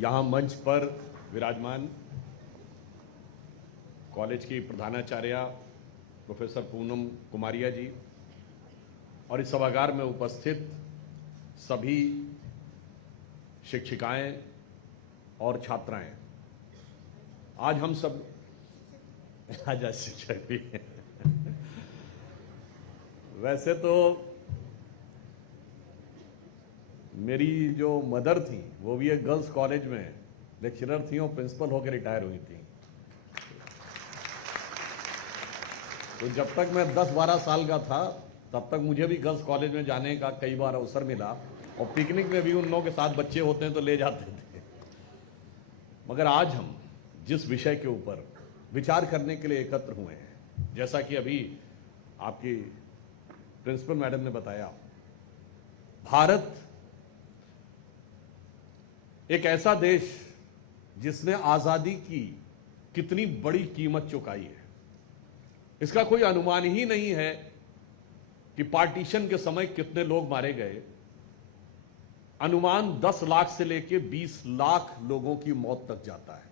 यहां मंच पर विराजमान कॉलेज की प्रधानाचार्य प्रोफेसर पूनम कुमारिया जी और इस सभागार में उपस्थित सभी शिक्षिकाएं और छात्राएं, आज हम सब आज शिक्षक भी हैं। वैसे तो मेरी जो मदर थी वो भी एक गर्ल्स कॉलेज में लेक्चरर थी और प्रिंसिपल होकर रिटायर हुई थी। तो जब तक मैं 10-12 साल का था तब तक मुझे भी गर्ल्स कॉलेज में जाने का कई बार अवसर मिला और पिकनिक में भी उन लोगों के साथ बच्चे होते हैं तो ले जाते थे। मगर आज हम जिस विषय के ऊपर विचार करने के लिए एकत्र हुए हैं, जैसा कि अभी आपकी प्रिंसिपल मैडम ने बताया, भारत एक ऐसा देश जिसने आजादी की कितनी बड़ी कीमत चुकाई है, इसका कोई अनुमान ही नहीं है कि पार्टीशन के समय कितने लोग मारे गए। अनुमान 10 लाख से लेकर 20 लाख लोगों की मौत तक जाता है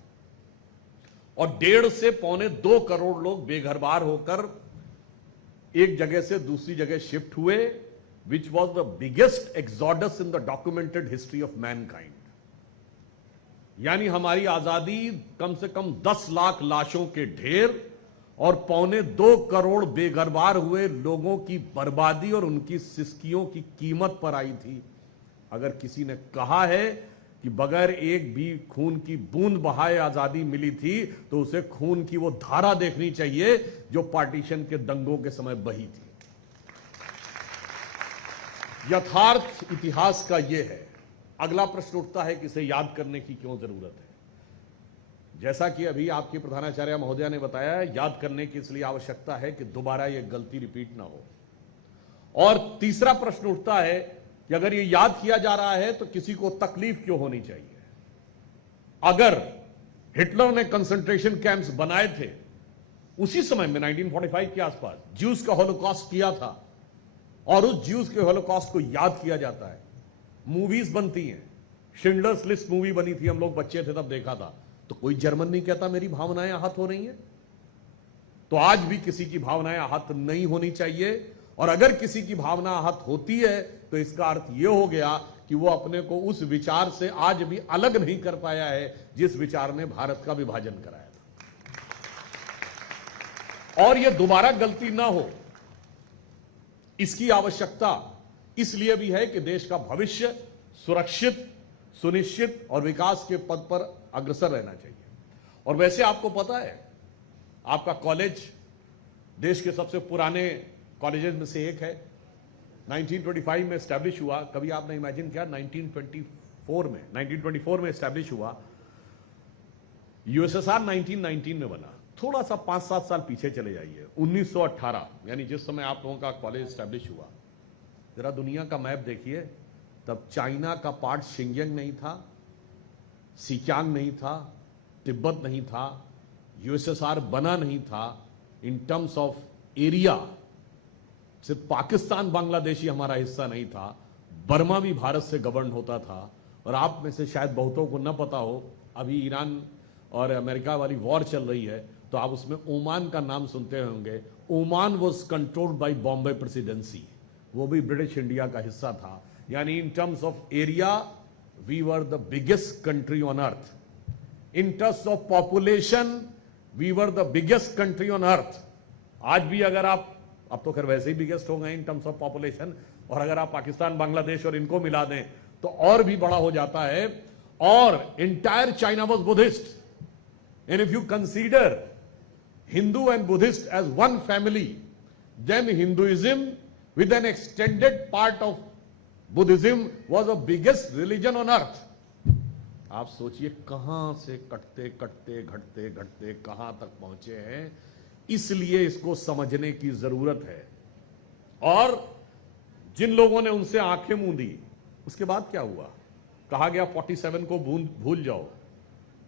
और 1.5 से 1.25 करोड़ लोग बेघरबार होकर एक जगह से दूसरी जगह शिफ्ट हुए, which was the biggest exodus in the documented history of Mankind. यानी हमारी आजादी कम से कम 10 लाख लाशों के ढेर और 1.25 करोड़ बेघरबार हुए लोगों की बर्बादी और उनकी सिसकियों की कीमत पर आई थी। अगर किसी ने कहा है कि बगैर एक भी खून की बूंद बहाए आजादी मिली थी, तो उसे खून की वो धारा देखनी चाहिए जो पार्टीशन के दंगों के समय बही थी। यथार्थ इतिहास का यह है। अगला प्रश्न उठता है कि इसे याद करने की क्यों जरूरत है। जैसा कि अभी आपकी प्रधानाचार्य महोदया ने बताया, याद करने की इसलिए आवश्यकता है कि दोबारा यह गलती रिपीट ना हो। और तीसरा प्रश्न उठता है कि अगर यह याद किया जा रहा है तो किसी को तकलीफ क्यों होनी चाहिए। अगर हिटलर ने कंसंट्रेशन कैंप्स बनाए थे उसी समय में 1945 के आसपास ज्यूज का होलोकॉस्ट किया था और उस ज्यूज के होलोकॉस्ट को याद किया जाता है, मूवीज बनती हैं। शिंडलर्स लिस्ट मूवी बनी थी, हम लोग बच्चे थे तब देखा था। तो कोई जर्मन नहीं कहता मेरी भावनाएं आहत हो रही हैं। तो आज भी किसी की भावनाएं आहत नहीं होनी चाहिए, और अगर किसी की भावना आहत होती है तो इसका अर्थ यह हो गया कि वो अपने को उस विचार से आज भी अलग नहीं कर पाया है जिस विचार ने भारत का विभाजन कराया था। और यह दोबारा गलती ना हो, इसकी आवश्यकता इसलिए भी है कि देश का भविष्य सुरक्षित, सुनिश्चित और विकास के पद पर अग्रसर रहना चाहिए। और वैसे आपको पता है, आपका कॉलेज देश के सबसे पुराने कॉलेजेस में से एक है। 1925 में एस्टैब्लिश हुआ। कभी आपने इमेजिन किया 1924 में एस्टैब्लिश हुआ। यूएसएसआर 1919 में बना। थोड़ा सा 5-7 साल पीछे चले जाइए, 1918 यानी जिस समय आप लोगों का कॉलेज एस्टैब्लिश हुआ, जरा दुनिया का मैप देखिए। तब चाइना का पार्ट शिंजियांग नहीं था, सिकियांग नहीं था, तिब्बत नहीं था, यूएसएसआर बना नहीं था। इन टर्म्स ऑफ एरिया सिर्फ पाकिस्तान बांग्लादेश ही हमारा हिस्सा नहीं था, बर्मा भी भारत से गवर्न होता था। और आप में से शायद बहुतों को न पता हो, अभी ईरान और अमेरिका वाली वॉर चल रही है तो आप उसमें ओमान का नाम सुनते होंगे। Oman was controlled by Bombay presidency, वो भी ब्रिटिश इंडिया का हिस्सा था। यानी in terms of area we were the biggest country on earth. In terms of population we were the biggest country on earth. आज भी अगर आप, अब तो खैर वैसे ही बिगेस्ट हो गए इन टर्म्स ऑफ पॉपुलेशन, और अगर आप पाकिस्तान, बांग्लादेश और इनको मिला दें तो और भी बड़ा हो जाता है। और entire China was Buddhist, and if you consider Hindu and Buddhist as one family, then Hinduism with an extended part of Buddhism was the biggest religion on earth. आप सोचिए कहां से कटते कटते घटते घटते कहां तक पहुंचे हैं। इसलिए इसको समझने की जरूरत है। और जिन लोगों ने उनसे आंखें मूंदी, उसके बाद क्या हुआ? कहा गया 47 को भूल जाओ।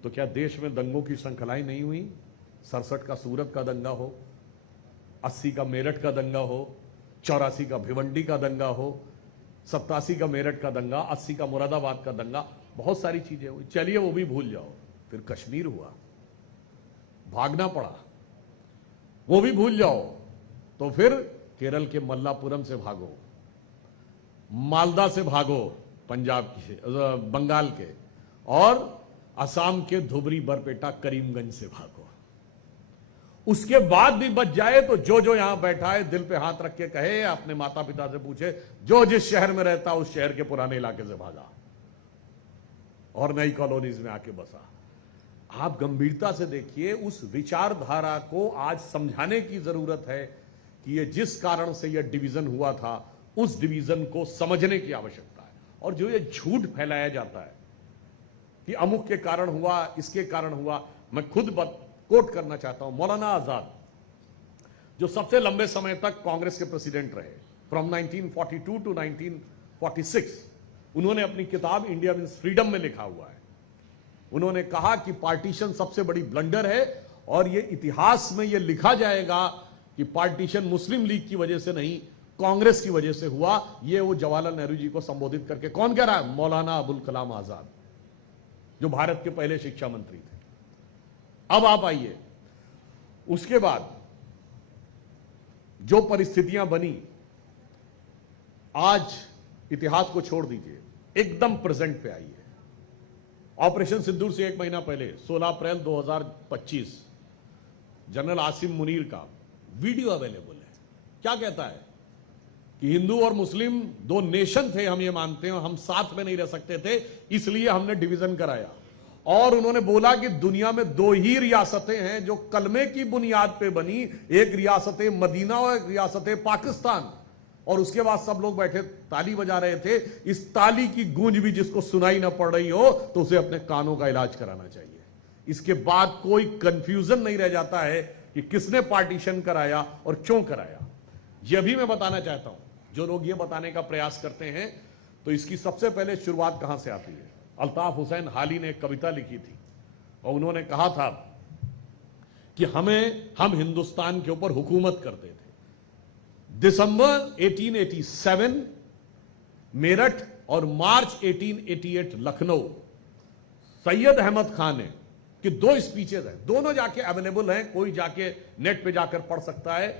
तो क्या देश में दंगों की श्रृंखलाएं नहीं हुई? 67 का सूरत का दंगा हो, 80 का मेरठ का दंगा हो, 84 का भिवंडी का दंगा हो, 87 का मेरठ का दंगा, 80 का मुरादाबाद का दंगा, बहुत सारी चीजें हुई, चलिए वो भी भूल जाओ। फिर कश्मीर हुआ, भागना पड़ा, वो भी भूल जाओ। तो फिर केरल के मल्लापुरम से भागो, मालदा से भागो, पंजाब के, बंगाल के, और असम के धुबरी बरपेटा करीमगंज से भागो। उसके बाद भी बच जाए तो जो जो यहां बैठा है दिल पे हाथ रख के कहे, अपने माता पिता से पूछे, जो जिस शहर में रहता उस शहर के पुराने इलाके से भागा और नई कॉलोनीज में आके बसा। आप गंभीरता से देखिए, उस विचारधारा को आज समझाने की जरूरत है कि ये जिस कारण से यह डिवीजन हुआ था, उस डिवीजन को समझने की आवश्यकता है। और जो ये झूठ फैलाया जाता है कि अमुक के कारण हुआ, इसके कारण हुआ, मैं खुद कोट करना चाहता हूं मौलाना आजाद, जो सबसे लंबे समय तक कांग्रेस के प्रेसिडेंट रहे, फ्रॉम 1942 टू 1946। उन्होंने अपनी किताब इंडिया मीन्स फ्रीडम में लिखा हुआ है, उन्होंने कहा कि पार्टीशन सबसे बड़ी ब्लंडर है और यह इतिहास में यह लिखा जाएगा कि पार्टीशन मुस्लिम लीग की वजह से नहीं, कांग्रेस की वजह से हुआ। यह वो जवाहरलाल नेहरू जी को संबोधित करके कौन कह रहा है? मौलाना अबुल कलाम आजाद, जो भारत के पहले शिक्षा मंत्री थे। अब आप आइए, उसके बाद जो परिस्थितियां बनी, आज इतिहास को छोड़ दीजिए, एकदम प्रेजेंट पे आइए। ऑपरेशन सिंदूर से एक महीना पहले 16 अप्रैल 2025 जनरल आसिम मुनीर का वीडियो अवेलेबल है। क्या कहता है कि हिंदू और मुस्लिम दो नेशन थे, हम ये मानते हैं, हम साथ में नहीं रह सकते थे, इसलिए हमने डिवीजन कराया। और उन्होंने बोला कि दुनिया में दो ही रियासतें हैं जो कलमे की बुनियाद पे बनी, एक रियासत मदीना और एक रियासत पाकिस्तान। और उसके बाद सब लोग बैठे ताली बजा रहे थे। इस ताली की गूंज भी जिसको सुनाई ना पड़ रही हो तो उसे अपने कानों का इलाज कराना चाहिए। इसके बाद कोई कंफ्यूजन नहीं रह जाता है कि किसने पार्टीशन कराया और क्यों कराया। यह भी मैं बताना चाहता हूं, जो लोग यह बताने का प्रयास करते हैं, तो इसकी सबसे पहले शुरुआत कहां से आती है? अल्ताफ हुसैन हाली ने एक कविता लिखी थी और उन्होंने कहा था कि हम हिंदुस्तान के ऊपर हुकूमत करते थे। दिसंबर 1887 मेरठ और मार्च 1888 लखनऊ, सैयद अहमद खान ने कि दो स्पीचेस हैं, दोनों जाके अवेलेबल हैं, कोई जाके नेट पे जाकर पढ़ सकता है।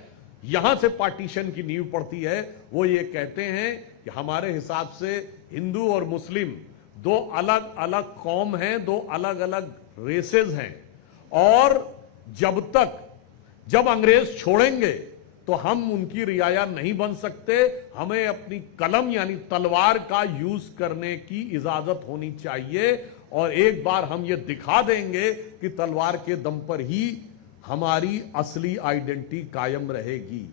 यहां से पार्टीशन की नींव पड़ती है। वो ये कहते हैं कि हमारे हिसाब से हिंदू और मुस्लिम दो अलग अलग कौम हैं, दो अलग अलग रेसेस हैं, और जब अंग्रेज छोड़ेंगे तो हम उनकी रियाया नहीं बन सकते। हमें अपनी कलम यानी तलवार का यूज करने की इजाजत होनी चाहिए, और एक बार हम ये दिखा देंगे कि तलवार के दम पर ही हमारी असली आइडेंटिटी कायम रहेगी।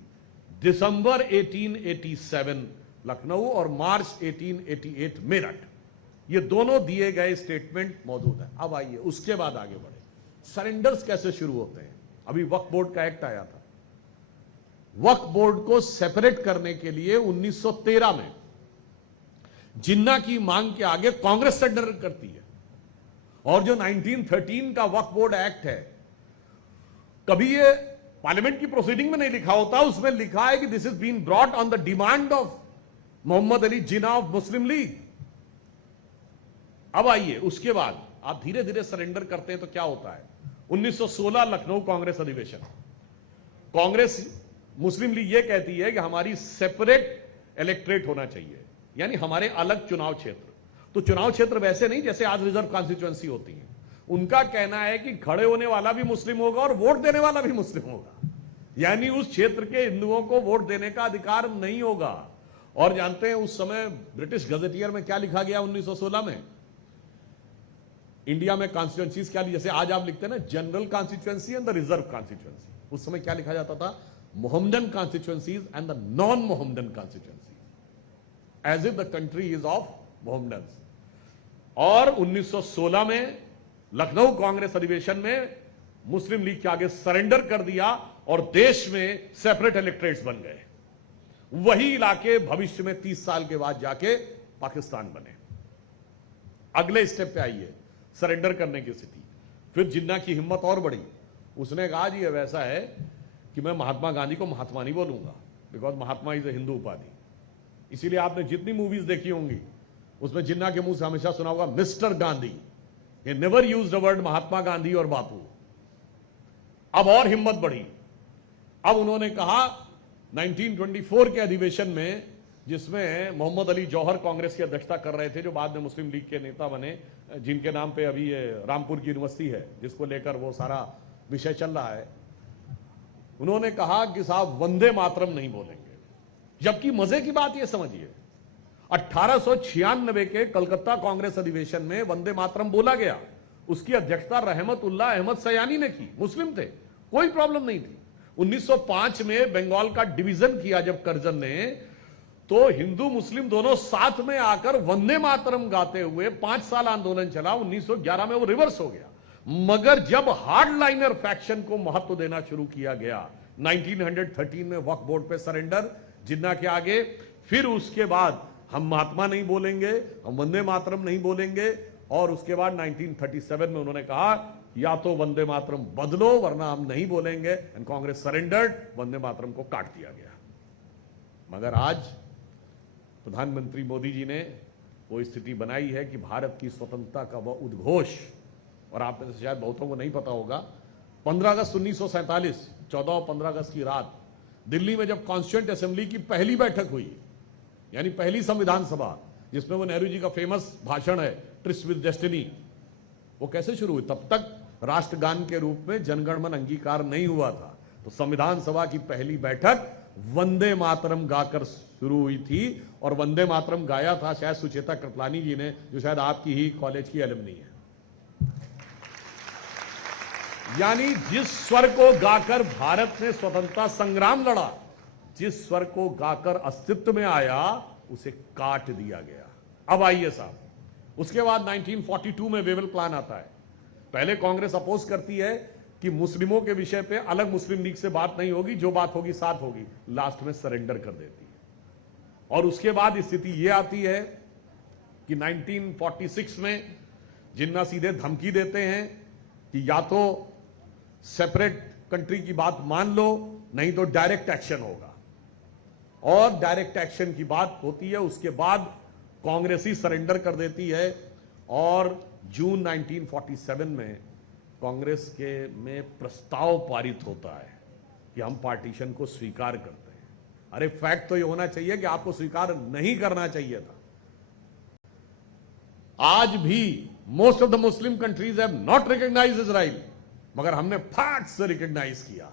दिसंबर 1887 लखनऊ और मार्च 1888 मेरठ, ये दोनों दिए गए स्टेटमेंट मौजूद है। अब आइए उसके बाद आगे बढ़े। सरेंडर्स कैसे शुरू होते हैं? अभी वक्फ बोर्ड का एक्ट आया था। वक्फ बोर्ड को सेपरेट करने के लिए 1913 में जिन्ना की मांग के आगे कांग्रेस सरेंडर करती है। और जो 1913 का वक्फ बोर्ड एक्ट है, कभी ये पार्लियामेंट की प्रोसीडिंग में नहीं लिखा होता, उसमें लिखा है कि this is been brought on the demand of Mohammad Ali Jinnah of Muslim League. अब आइए उसके बाद आप धीरे धीरे सरेंडर करते हैं तो क्या होता है? 1916 लखनऊ कांग्रेस अधिवेशन। कांग्रेस मुस्लिम लीग यह कहती है कि हमारी सेपरेट इलेक्ट्रेट होना चाहिए, यानी हमारे अलग चुनाव क्षेत्र। तो चुनाव क्षेत्र वैसे नहीं जैसे आज रिजर्व कॉन्स्टिट्यूएंसी होती है। उनका कहना है कि खड़े होने वाला भी मुस्लिम होगा और वोट देने वाला भी मुस्लिम होगा, यानी उस क्षेत्र के हिंदुओं को वोट देने का अधिकार नहीं होगा। और जानते हैं उस समय ब्रिटिश गजेटियर में क्या लिखा गया 1916 में? इंडिया में कॉन्स्टिट्यूएंसीज क्या, जैसे आज आप लिखते हैं ना general constituency and the reserve constituency, उस समय क्या लिखा जाता था? Mohammedan constituencies and the non Mohammedan constituency, as if the country is of Mohammedan. और 1916 में लखनऊ कांग्रेस अधिवेशन में मुस्लिम लीग के आगे सरेंडर कर दिया और देश में सेपरेट इलेक्ट्रेट्स बन गए। वही इलाके भविष्य में 30 साल के बाद जाके पाकिस्तान बने। अगले स्टेप पे आइए, सरेंडर करने की स्थिति। फिर जिन्ना की हिम्मत और बढ़ी, उसने कहा जी अब ऐसा है कि मैं महात्मा गांधी को महात्मा नहीं बोलूंगा, because Mahatma is a Hindu उपाधि। इसीलिए आपने जितनी मूवीज देखी होंगी उसमें जिन्ना के मुंह से हमेशा सुना होगा मिस्टर गांधी, ये never use the word Mahatma Gandhi और बापू। अब और हिम्मत बढ़ी, अब उन्होंने कहा 1924 के अधिवेशन में, जिसमें मोहम्मद अली जौहर कांग्रेस की अध्यक्षता कर रहे थे, जो बाद में मुस्लिम लीग के नेता बने, जिनके नाम पे अभी ये रामपुर की यूनिवर्सिटी है, जिसको लेकर वो सारा विषय चल रहा है। उन्होंने कहा कि साहब वंदे मातरम नहीं बोलेंगे। जबकि मजे की बात ये समझिए, 1896 के कलकत्ता कांग्रेस अधिवेशन में वंदे मातरम बोला गया। उसकी अध्यक्षता रहमतुल्लाह अहमद सयानी ने की, मुस्लिम थे, कोई प्रॉब्लम नहीं थी। 1905 में बंगाल का डिवीजन किया जब करजन ने, तो हिंदू मुस्लिम दोनों साथ में आकर वंदे मातरम गाते हुए 5 साल आंदोलन चला। 1911 में वो रिवर्स हो गया। मगर जब हार्डलाइनर फैक्शन को महत्व देना शुरू किया गया, 1913 में वक्फ बोर्ड पे सरेंडर जिन्ना के आगे, फिर उसके बाद हम महात्मा नहीं बोलेंगे, हम वंदे मातरम नहीं बोलेंगे, और उसके बाद 1937 में उन्होंने कहा या तो वंदे मातरम बदलो वरना हम नहीं बोलेंगे, एंड कांग्रेस सरेंडर्ड, वंदे मातरम को काट दिया गया। मगर आज प्रधानमंत्री मोदी जी ने वो स्थिति बनाई है कि भारत की स्वतंत्रता का वह उद्घोष, और आप में से शायद बहुतों को नहीं पता होगा, 15 अगस्त 1947, 14 और 15 अगस्त की रात दिल्ली में जब कॉन्स्टिट्यूएंट असेंबली की पहली बैठक हुई, यानी पहली संविधान सभा, जिसमें वो नेहरू जी का फेमस भाषण है ट्रिस्ट विद डेस्टिनी, वो कैसे शुरू हुई? तब तक राष्ट्रगान के रूप में जनगण मन अंगीकार नहीं हुआ था। तो संविधान सभा की पहली बैठक वंदे मातरम गाकर शुरू हुई थी, और वंदे मातरम गाया था शायद सुचेता कृपलानी जी ने, जो शायद आपकी ही कॉलेज की एलुमनी है। यानी जिस स्वर को गाकर भारत ने स्वतंत्रता संग्राम लड़ा, जिस स्वर को गाकर अस्तित्व में आया, उसे काट दिया गया। अब आइए साहब, उसके बाद 1942 में वेवल प्लान आता है। पहले कांग्रेस अपोज करती है कि मुस्लिमों के विषय पे अलग मुस्लिम लीग से बात नहीं होगी, जो बात होगी साथ होगी। लास्ट में सरेंडर कर देती है। और उसके बाद स्थिति यह आती है कि 1946 में जिन्ना सीधे धमकी देते हैं कि या तो सेपरेट कंट्री की बात मान लो, नहीं तो डायरेक्ट एक्शन होगा। और डायरेक्ट एक्शन की बात होती है। उसके बाद कांग्रेस ही सरेंडर कर देती है, और जून 1947 में कांग्रेस के में प्रस्ताव पारित होता है कि हम पार्टीशन को स्वीकार करते हैं। अरे फैक्ट तो ये होना चाहिए कि आपको स्वीकार नहीं करना चाहिए था। आज भी most of the Muslim countries have not recognised Israel, मगर हमने फैक्ट से रिकॉग्नाइज किया।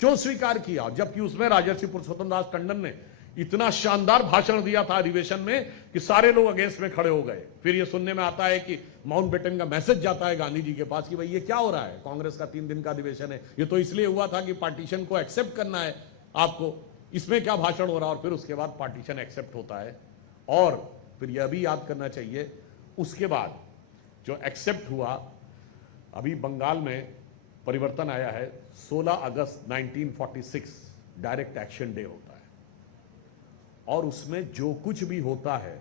क्यों स्वीकार किया? जबकि उसमें राजर्षि पुरुषोत्तम दास टंडन ने इतना शानदार भाषण दिया था अधिवेशन में कि सारे लोग अगेंस्ट में खड़े हो गए। फिर ये सुनने में आता है कि माउंटबेटन का मैसेज जाता है गांधी जी के पास कि भाई ये क्या हो रहा है, कांग्रेस का 3 दिन का अधिवेशन है, ये तो इसलिए हुआ था कि पार्टीशन को एक्सेप्ट करना है आपको, इसमें क्या भाषण हो रहा है। और फिर उसके बाद पार्टीशन एक्सेप्ट होता है। और फिर यह भी याद करना चाहिए, उसके बाद जो एक्सेप्ट हुआ, अभी बंगाल में परिवर्तन आया है। 16 अगस्त 1946 डायरेक्ट एक्शन डे होता है, और उसमें जो कुछ भी होता है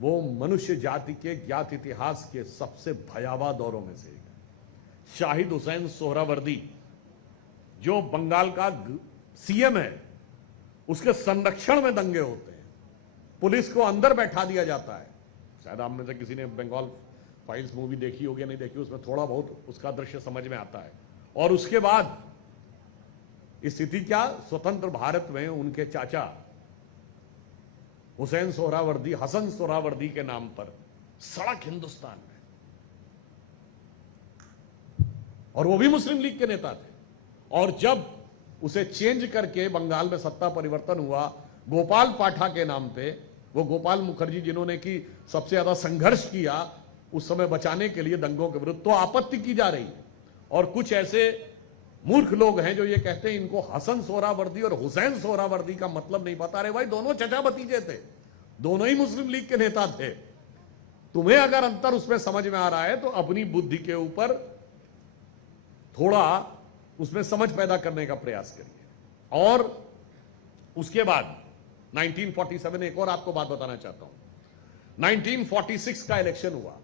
वो मनुष्य जाति के ज्ञात इतिहास के सबसे भयावह दौरों में से एक है। शाहिद हुसैन सोहरावर्दी, जो बंगाल का सीएम है, उसके संरक्षण में दंगे होते हैं, पुलिस को अंदर बैठा दिया जाता है। शायद आप में से किसी ने बंगाल फाइल्स मूवी देखी होगी, नहीं देखी, उसमें थोड़ा बहुत उसका दृश्य समझ में आता है। और उसके बाद स्थिति क्या, स्वतंत्र भारत में उनके चाचा हुसैन सोहरावर्दी, हसन सोहरावर्दी के नाम पर सड़क हिंदुस्तान में, और वो भी मुस्लिम लीग के नेता थे। और जब उसे चेंज करके बंगाल में सत्ता परिवर्तन हुआ गोपाल पाठा के नाम पे, वो गोपाल मुखर्जी जिन्होंने की सबसे ज्यादा संघर्ष किया उस समय बचाने के लिए दंगों के विरुद्ध, तो आपत्ति की जा रही है। और कुछ ऐसे मूर्ख लोग हैं जो ये कहते हैं इनको हसन सोहरावर्दी और हुसैन सोहरावर्दी का मतलब नहीं पता। रहे भाई, दोनों चचा भतीजे थे, दोनों ही मुस्लिम लीग के नेता थे। तुम्हें अगर अंतर उसमें समझ में आ रहा है तो अपनी बुद्धि के ऊपर थोड़ा उसमें समझ पैदा करने का प्रयास करिए। और उसके बाद 1947, एक और आपको बात बताना चाहता हूं, 1946 का इलेक्शन हुआ।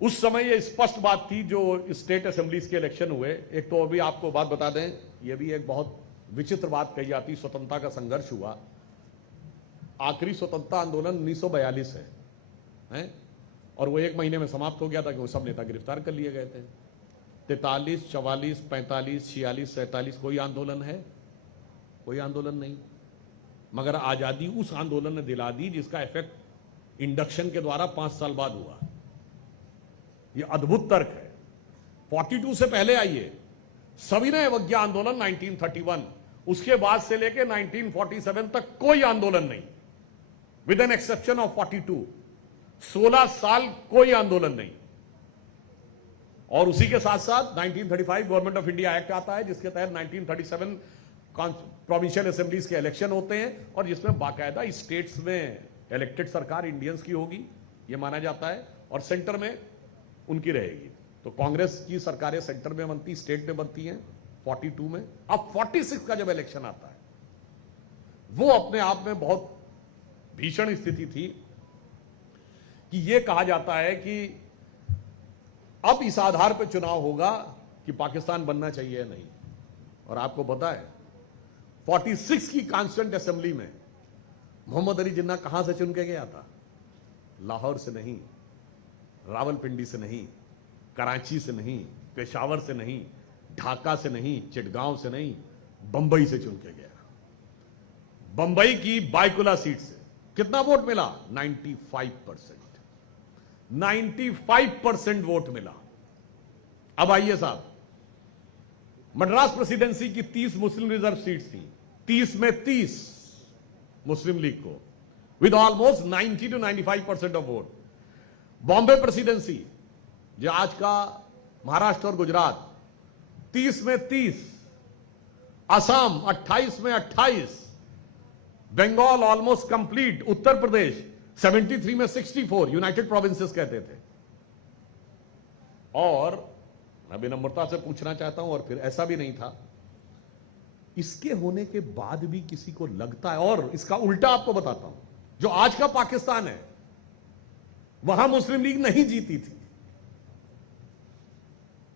उस समय ये स्पष्ट बात थी, जो स्टेट असेंबलीज के इलेक्शन हुए। एक तो अभी आपको बात बता दें, ये भी एक बहुत विचित्र बात कही जाती, स्वतंत्रता का संघर्ष हुआ। आखिरी स्वतंत्रता आंदोलन 1942 है? और वो 1 महीने में समाप्त हो गया था कि वो सब नेता गिरफ्तार कर लिए गए थे। 43, 44, 45, 46, 47 कोई आंदोलन है? कोई आंदोलन नहीं। मगर आजादी उस आंदोलन ने दिला दी जिसका इफेक्ट इंडक्शन के द्वारा 5 साल बाद हुआ। ये अद्भुत तर्क है। 42 से पहले आइए, सविनय अवज्ञा आंदोलन 1931, उसके बाद से लेके 1947 तक कोई आंदोलन नहीं, विद एन एक्सेप्शन ऑफ 42। 16 साल कोई आंदोलन नहीं। और उसी के साथ साथ 1935 गवर्नमेंट ऑफ इंडिया एक्ट आता है, जिसके तहत 1937 प्रोविंशियल असेंबलीज के इलेक्शन होते हैं और जिसमें बाकायदा स्टेट्स में इलेक्टेड सरकार इंडियंस की होगी, यह माना जाता है, और सेंटर में उनकी रहेगी। तो कांग्रेस की सरकारें सेंटर में बनती, स्टेट में बनती हैं 42 में। अब 46 का जब इलेक्शन आता है, वो अपने आप में बहुत भीषण स्थिति थी कि यह कहा जाता है कि अब इस आधार पर चुनाव होगा कि पाकिस्तान बनना चाहिए या नहीं। और आपको पता है 46 की कॉन्स्टिट्यूएंट असेंबली में मोहम्मद अली जिन्ना कहां से चुन के गया था? लाहौर से नहीं, रावलपिंडी से नहीं, कराची से नहीं, पेशावर से नहीं, ढाका से नहीं, चिटगांव से नहीं, बंबई से चुन के गया। बंबई की बायकुला सीट से कितना वोट मिला? 95%। 95% वोट मिला। अब आइए साहब, मद्रास प्रेसिडेंसी की 30 मुस्लिम रिजर्व सीट्स थी, 30 में 30 मुस्लिम लीग को, with almost 90 to 95% of vote. Bombay presidency जो आज का महाराष्ट्र और गुजरात, 30 में 30। असम 28 में 28। Bengal almost complete. उत्तर प्रदेश 73 में 64, यूनाइटेड प्रोविंसेस कहते थे। और मैं विनम्रता से पूछना चाहता हूं, और फिर ऐसा भी नहीं था, इसके होने के बाद भी किसी को लगता है, और इसका उल्टा आपको बताता हूं, जो आज का पाकिस्तान है वहां मुस्लिम लीग नहीं जीती थी।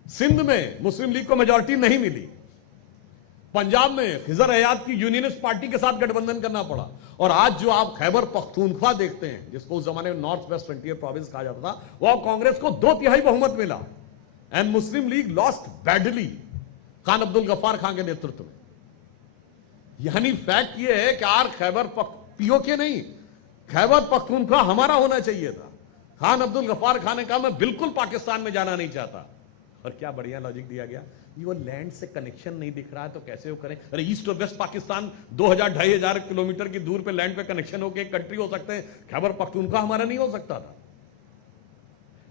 सिंध में मुस्लिम लीग को मेजॉरिटी नहीं मिली। पंजाब में खिजर हयात की यूनियनिस्ट पार्टी के साथ गठबंधन करना पड़ा। और आज जो आप खैबर पख्तूनख्वा देखते हैं, जिसको उस जमाने में नॉर्थ वेस्ट फ्रंटियर प्रोविंस कहा जाता था, वह कांग्रेस को 2/3 बहुमत मिला। And Muslim League lost badly Khan Abdul Ghaffar Khan के नेतृत्व में। यानी फैक्ट यह है कि आर खैबर पीओके नहीं, खैबर पख्तूनख्वा हमारा होना चाहिए था। खान अब्दुल गफ्फार खान ने कहा मैं बिल्कुल पाकिस्तान में जाना नहीं चाहता। और क्या बढ़िया लॉजिक दिया गया, ये वो लैंड से कनेक्शन नहीं दिख रहा है तो कैसे वो करें? अरे ईस्ट और वेस्ट पाकिस्तान 2000-2500 किलोमीटर की दूर पे लैंड पे कनेक्शन होकर एक कंट्री हो सकते हैं, खैबर पख्तूनख्वा हमारा नहीं हो सकता था।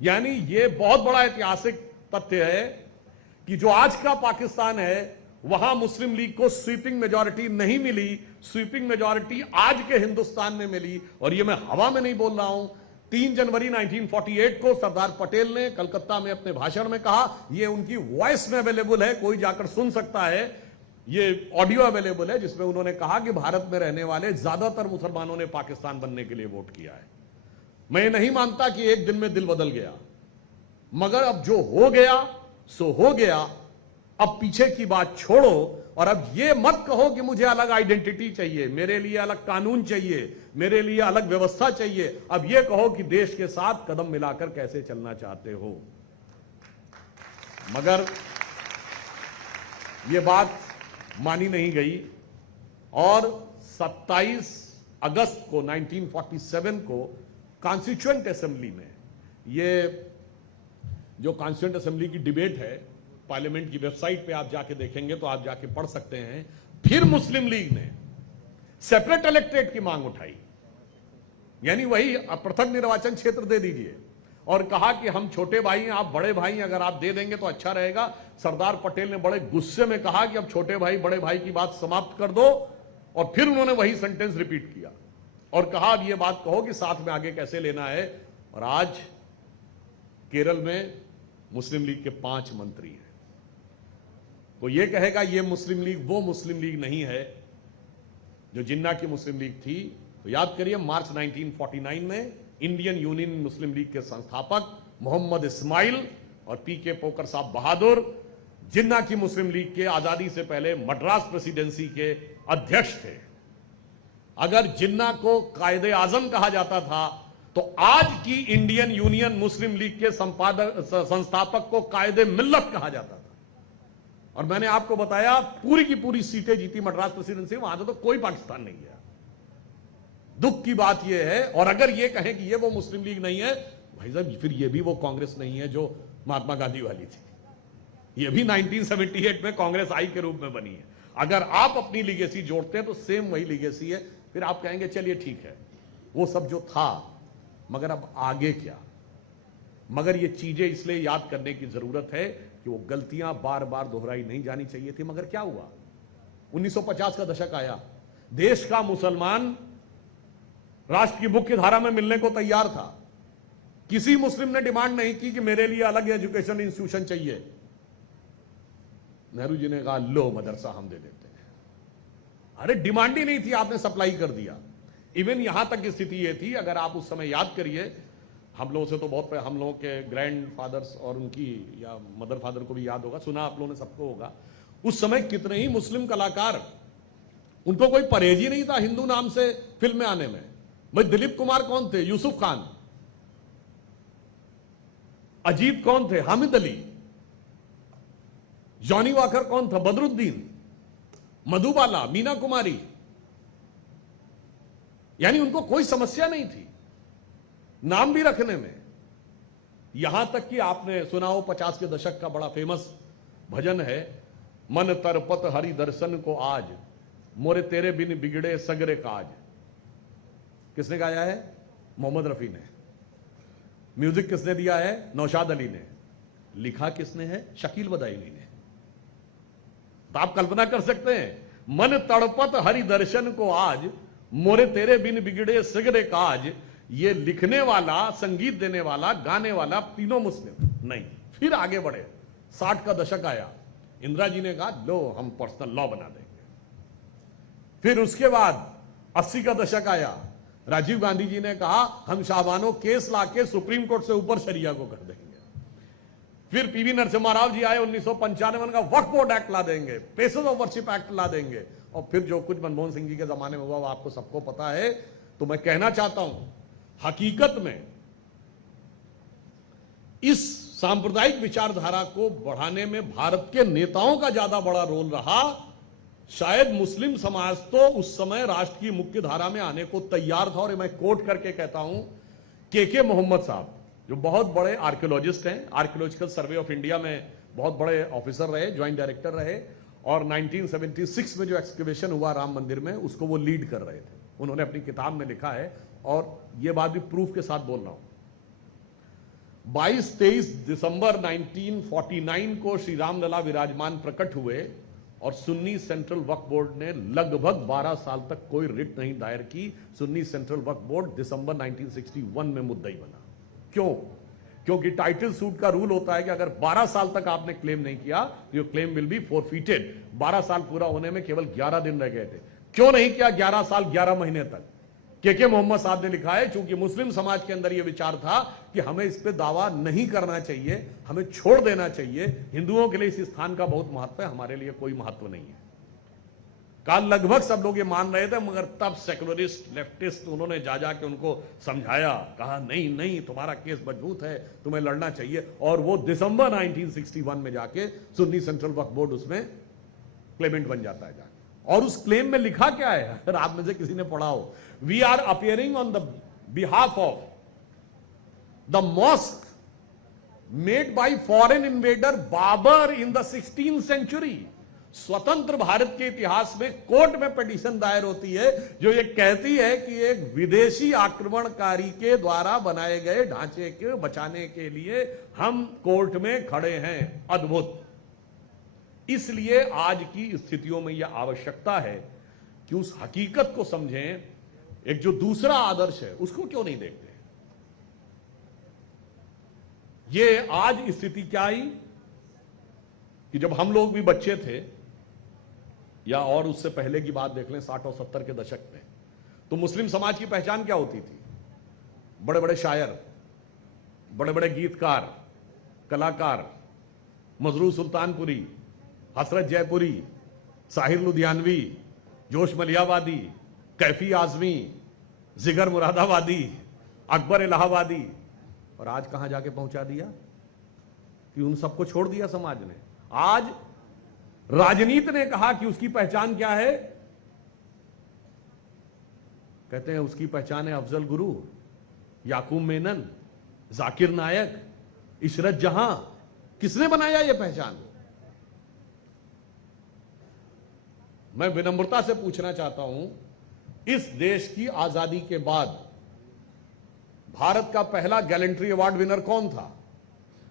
यानी ये बहुत बड़ा ऐतिहासिक तथ्य है कि जो आज का पाकिस्तान है वहां मुस्लिम लीग को स्वीपिंग मेजॉरिटी नहीं मिली। स्वीपिंग मेजॉरिटी आज के हिंदुस्तान में मिली। और ये मैं हवा में नहीं बोल रहा हूं। 3 जनवरी 1948 को सरदार पटेल ने कलकत्ता में अपने भाषण में कहा, यह उनकी वॉइस में अवेलेबल है, कोई जाकर सुन सकता है, ये ऑडियो अवेलेबल है, जिसमें उन्होंने कहा कि भारत में रहने वाले ज्यादातर मुसलमानों ने पाकिस्तान बनने के लिए वोट किया है। मैं नहीं मानता कि एक दिन में दिल बदल गया, मगर अब जो हो गया सो हो गया। अब पीछे की बात छोड़ो और अब यह मत कहो कि मुझे अलग आइडेंटिटी चाहिए, मेरे लिए अलग कानून चाहिए, मेरे लिए अलग व्यवस्था चाहिए। अब यह कहो कि देश के साथ कदम मिलाकर कैसे चलना चाहते हो। मगर यह बात मानी नहीं गई। और 27 अगस्त को 1947 को कॉन्स्टिट्यूएंट असेंबली में, यह जो कॉन्स्टिट्यूएंट असेंबली की डिबेट है, पार्लियामेंट की वेबसाइट पे आप जाके देखेंगे तो आप जाके पढ़ सकते हैं, फिर मुस्लिम लीग ने सेपरेट इलेक्टोरेट की मांग उठाई, यानी वही पृथक निर्वाचन क्षेत्र दे दीजिए, और कहा कि हम छोटे भाई हैं, आप बड़े भाई हैं, अगर आप दे देंगे तो अच्छा रहेगा। सरदार पटेल ने बड़े गुस्से में कहा कि अब छोटे भाई बड़े भाई की बात समाप्त कर दो, और फिर उन्होंने वही सेंटेंस रिपीट किया और कहा अब यह बात कहो कि साथ में आगे कैसे लेना है। और आज केरल में मुस्लिम लीग के 5 मंत्री हैं। तो यह कहेगा यह मुस्लिम लीग वो मुस्लिम लीग नहीं है जो जिन्ना की मुस्लिम लीग थी। तो याद करिए, मार्च 1949 में इंडियन यूनियन मुस्लिम लीग के संस्थापक मोहम्मद इस्माइल और पीके पोकर साहब बहादुर जिन्ना की मुस्लिम लीग के आजादी से पहले मद्रास प्रेसिडेंसी के अध्यक्ष थे। अगर जिन्ना को कायदे आजम कहा जाता था तो आज की इंडियन यूनियन मुस्लिम लीग के संस्थापक को कायदे मिल्लत कहा जाता था। और मैंने आपको बताया पूरी की पूरी सीटें जीती मद्रास प्रेसिडेंसी, वहां तो कोई पाकिस्तान नहीं गया। दुख की बात यह है, और अगर यह कहें कि यह वो मुस्लिम लीग नहीं है, भाई साहब फिर यह भी वो कांग्रेस नहीं है जो महात्मा गांधी वाली थी। यह भी 1978 में कांग्रेस आई के रूप में बनी है। अगर आप अपनी लीगेसी जोड़ते हैं तो सेम वही लीगेसी है। फिर आप कहेंगे चलिए ठीक है वो सब जो था, मगर अब आगे क्या। मगर ये चीजें इसलिए याद करने की जरूरत है कि वो गलतियां बार बार दोहराई नहीं जानी चाहिए थी। मगर क्या हुआ, 1950 का दशक आया, देश का मुसलमान राष्ट्र की मुख्य धारा में मिलने को तैयार था। किसी मुस्लिम ने डिमांड नहीं की कि मेरे लिए अलग एजुकेशन इंस्टीट्यूशन चाहिए। नेहरू जी ने कहा लो मदरसा हम दे देते हैं। अरे डिमांड ही नहीं थी, आपने सप्लाई कर दिया। इवन यहां तक की स्थिति यह थी, अगर आप उस समय याद करिए, हम लोगों से तो बहुत, हम लोगों के ग्रैंड फादर्स और उनकी या मदर फादर को भी याद होगा, सुना आप लोगों ने, सबको होगा, उस समय कितने ही मुस्लिम कलाकार, उनको कोई परहेज ही नहीं था हिंदू नाम से फिल्म में आने में। भाई दिलीप कुमार कौन थे, यूसुफ खान। अजीत कौन थे, हामिद अली। जॉनी वाकर कौन था, बदरुद्दीन। मधुबाला, मीना कुमारी। यानी उनको कोई समस्या नहीं थी नाम भी रखने में। यहां तक कि आपने सुना हो 50 के दशक का बड़ा फेमस भजन है, मन तरपत हरि दर्शन को आज, मोरे तेरे बिन बिगड़े सगरे काज। किसने गाया है, मोहम्मद रफी ने। म्यूजिक किसने दिया है, नौशाद अली ने। लिखा किसने है, शकील बदायूनी ने। तो आप कल्पना कर सकते हैं, मन तड़पत हरि दर्शन को आज, मोरे तेरे बिन बिगड़े सगरे काज। ये लिखने वाला, संगीत देने वाला, गाने वाला तीनों मुस्लिम नहीं। फिर आगे बढ़े, 60 का दशक आया, इंदिरा जी ने कहा लो हम पर्सनल लॉ बना देंगे। फिर उसके बाद 80 का दशक आया, राजीव गांधी जी ने कहा हम शाहबानो केस लाके सुप्रीम कोर्ट से ऊपर शरिया को कर देंगे। फिर पीवी नरसिम्हा राव जी आए, 1995 का वक्फ बोर्ड एक्ट ला देंगे, प्लेसेस ऑफ वर्शिप एक्ट ला देंगे। और फिर जो कुछ मनमोहन सिंह जी के जमाने में हुआ वो आपको सबको पता है। तो मैं कहना चाहता हूं, हकीकत में इस सांप्रदायिक विचारधारा को बढ़ाने में भारत के नेताओं का ज्यादा बड़ा रोल रहा। शायद मुस्लिम समाज तो उस समय राष्ट्र की मुख्य धारा में आने को तैयार था। और मैं कोट करके कहता हूं, के मोहम्मद साहब जो बहुत बड़े आर्कियोलॉजिस्ट हैं, आर्कियोलॉजिकल सर्वे ऑफ इंडिया में बहुत बड़े ऑफिसर रहे, ज्वाइंट डायरेक्टर रहे, और 1976 में जो एक्सकवेशन हुआ राम मंदिर में उसको वो लीड कर रहे थे। उन्होंने अपनी किताब में लिखा है, और ये बात भी प्रूफ के साथ बोल रहा हूं, 22-23 दिसंबर 1949 को श्री रामलला विराजमान प्रकट हुए, और सुन्नी सेंट्रल वक्फ बोर्ड ने लगभग 12 साल तक कोई रिट नहीं दायर की। सुन्नी सेंट्रल वक्फ बोर्ड दिसंबर 1961 में मुद्दई बना। क्यों? क्योंकि टाइटल सूट का रूल होता है कि अगर 12 साल तक आपने क्लेम नहीं किया तो योर क्लेम विल बी फॉरफीटेड। 12 साल पूरा होने में केवल 11 दिन रह गए थे। क्यों नहीं किया 11 साल 11 महीने तक? के मोहम्मद साहब ने लिखा है, चूंकि मुस्लिम समाज के अंदर यह विचार था कि हमें इस पे दावा नहीं करना चाहिए, हमें छोड़ देना चाहिए। हिंदुओं के लिए इस स्थान का बहुत महत्व है, हमारे लिए कोई महत्व नहीं है। काल लगभग सब लोग ये मान रहे थे, मगर तब सेकुलरिस्ट लेफ्टिस्ट उन्होंने जा जाके उनको समझाया, कहा नहीं नहीं तुम्हारा केस मजबूत है, तुम्हें लड़ना चाहिए। और वो दिसंबर 1961 में जाके सुन्नी सेंट्रल वक्फ बोर्ड उसमें क्लेमेंट बन जाता है जाके। और उस क्लेम में लिखा क्या है, अगर आप में से किसी ने पढ़ा हो, we are appearing on the behalf of the mosque made by foreign invader Babur in the 16th century. स्वतंत्र भारत के इतिहास में कोर्ट में पिटीशन दायर होती है जो ये कहती है कि एक विदेशी आक्रमणकारी के द्वारा बनाए गए ढांचे के बचाने के लिए हम कोर्ट में खड़े हैं। अद्भुत। इसलिए आज की स्थितियों में यह आवश्यकता है कि उस हकीकत को समझें। एक जो दूसरा आदर्श है उसको क्यों नहीं देखते? ये आज स्थिति क्या आई कि जब हम लोग भी बच्चे थे, या और उससे पहले की बात देख लें 60 और 70 के दशक में, तो मुस्लिम समाज की पहचान क्या होती थी? बड़े बड़े शायर, बड़े बड़े गीतकार, कलाकार, मजरू सुल्तानपुरी, हसरत जयपुरी, साहिर लुधियानवी, जोश मलियावादी, कैफी आजमी, जिगर मुरादाबादी, अकबर इलाहाबादी, और आज कहां जाके पहुंचा दिया कि उन सबको छोड़ दिया समाज ने। आज राजनीति ने कहा कि उसकी पहचान क्या है, कहते हैं उसकी पहचान है अफजल गुरु, याकूब मेनन, जाकिर नायक, इशरत जहां। किसने बनाया यह पहचान? मैं विनम्रता से पूछना चाहता हूं, इस देश की आजादी के बाद भारत का पहला गैलेंट्री अवार्ड विनर कौन था?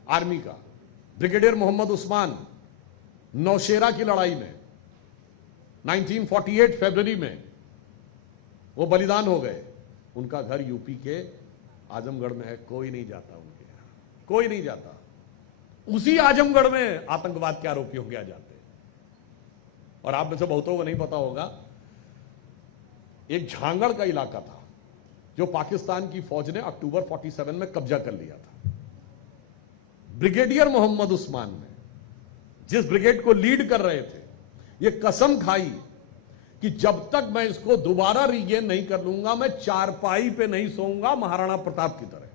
आर्मी का ब्रिगेडियर मोहम्मद उस्मान, नौशेरा की लड़ाई में 1948 फरवरी में वो बलिदान हो गए। उनका घर यूपी के आजमगढ़ में है। कोई नहीं जाता उनके यहां, कोई नहीं जाता। उसी आजमगढ़ में आतंकवाद के आरोपियों के आ जाते। और आप में से बहुतों को नहीं पता होगा, एक झांगड़ का इलाका था जो पाकिस्तान की फौज ने अक्टूबर 47 में कब्जा कर लिया था। ब्रिगेडियर मोहम्मद उस्मान ने, जिस ब्रिगेड को लीड कर रहे थे, यह कसम खाई कि जब तक मैं इसको दोबारा रीगेन नहीं कर लूंगा, मैं चारपाई पे नहीं सोऊंगा महाराणा प्रताप की तरह।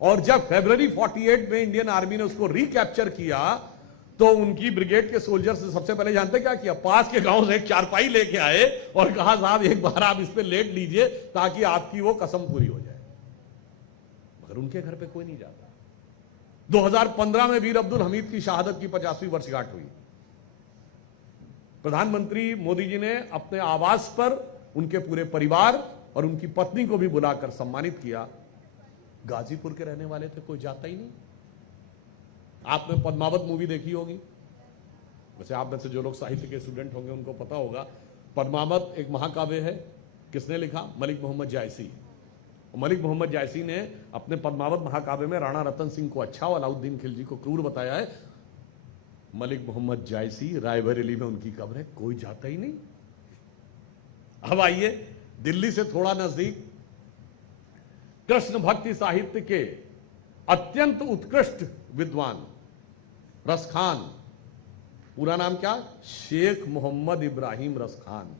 और जब फरवरी 48 में इंडियन आर्मी ने उसको रिकैप्चर किया, तो उनकी ब्रिगेड के सोल्जर्स ने सबसे पहले जानते क्या किया? पास के गांव से एक चारपाई लेके आए और कहा साहब एक बार आप इस पे लेट लीजिए ताकि आपकी वो कसम पूरी हो जाए। मगर उनके घर पे कोई नहीं जाता। 2015 में वीर अब्दुल हमीद की शहादत की 50वीं वर्षगांठ हुई। प्रधानमंत्री मोदी जी ने अपने आवास पर उनके पूरे परिवार और उनकी पत्नी को भी बुलाकर सम्मानित किया। गाजीपुर के रहने वाले थे, कोई जाता ही नहीं। आपने पद्मावत मूवी देखी होगी, वैसे आप में से जो लोग साहित्य के स्टूडेंट होंगे उनको पता होगा। पद्मावत एक महाकाव्य है। किसने लिखा? मलिक मोहम्मद जायसी। मलिक मोहम्मद जायसी ने अपने पद्मावत महाकाव्य में राणा रतन सिंह को अच्छा और अलाउद्दीन खिलजी को क्रूर बताया है। मलिक मोहम्मद जायसी, रायबरेली में उनकी कब्र है, कोई जाता ही नहीं। अब आइए दिल्ली से थोड़ा नजदीक, कृष्ण भक्ति साहित्य के अत्यंत उत्कृष्ट विद्वान रसखान, पूरा नाम क्या? शेख मोहम्मद इब्राहिम रसखान,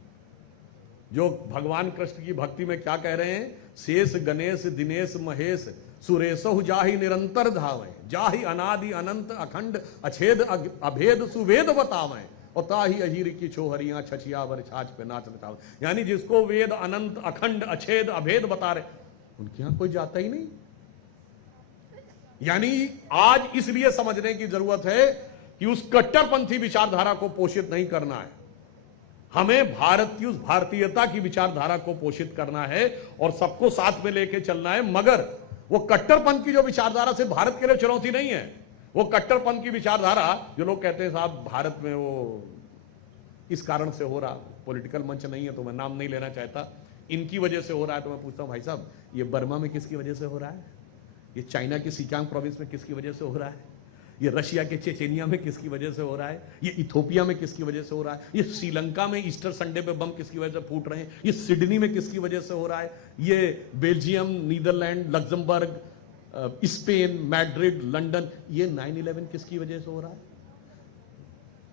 जो भगवान कृष्ण की भक्ति में क्या कह रहे हैं? शेष गणेश दिनेश महेश सुरेशहु जाहि निरंतर धावें, जाहि अनादि अनंत अखंड अछेद अभेद सुवेद बतावें, और ताही अहीर की छोहरियां छछिया वर छाछ पे नाच नचावें। यानी जिसको वेद अनंत अखंड अछेद अभेद बता रहे, उनके यहां कोई जाता ही नहीं। यानी आज इसलिए समझने की जरूरत है कि उस कट्टरपंथी विचारधारा को पोषित नहीं करना है, हमें भारत की उस भारतीयता की विचारधारा को पोषित करना है और सबको साथ में लेके चलना है। मगर वो कट्टरपंथ की जो विचारधारा से भारत के लिए चुनौती नहीं है, वो कट्टरपंथ की विचारधारा जो लोग कहते हैं साहब भारत में वो इस कारण से हो रहा, पॉलिटिकल मंच नहीं है तो मैं नाम नहीं लेना चाहता, इनकी वजह से हो रहा है। तो मैं पूछता हूं भाई साहब, ये बर्मा में किसकी वजह से हो रहा है? ये चाइना के सिकियांग प्रोविंस में किसकी वजह से हो रहा है? ये रशिया के चेचेनिया में किसकी वजह से हो रहा है? ये इथोपिया में किसकी वजह से हो रहा है? ये श्रीलंका में ईस्टर संडे पे बम किसकी वजह से फूट रहे हैं? ये सिडनी में किसकी वजह से हो रहा है? ये Belgium, Netherlands, Luxembourg, Spain, Madrid, London, ये 9/11 किसकी वजह से हो रहा है?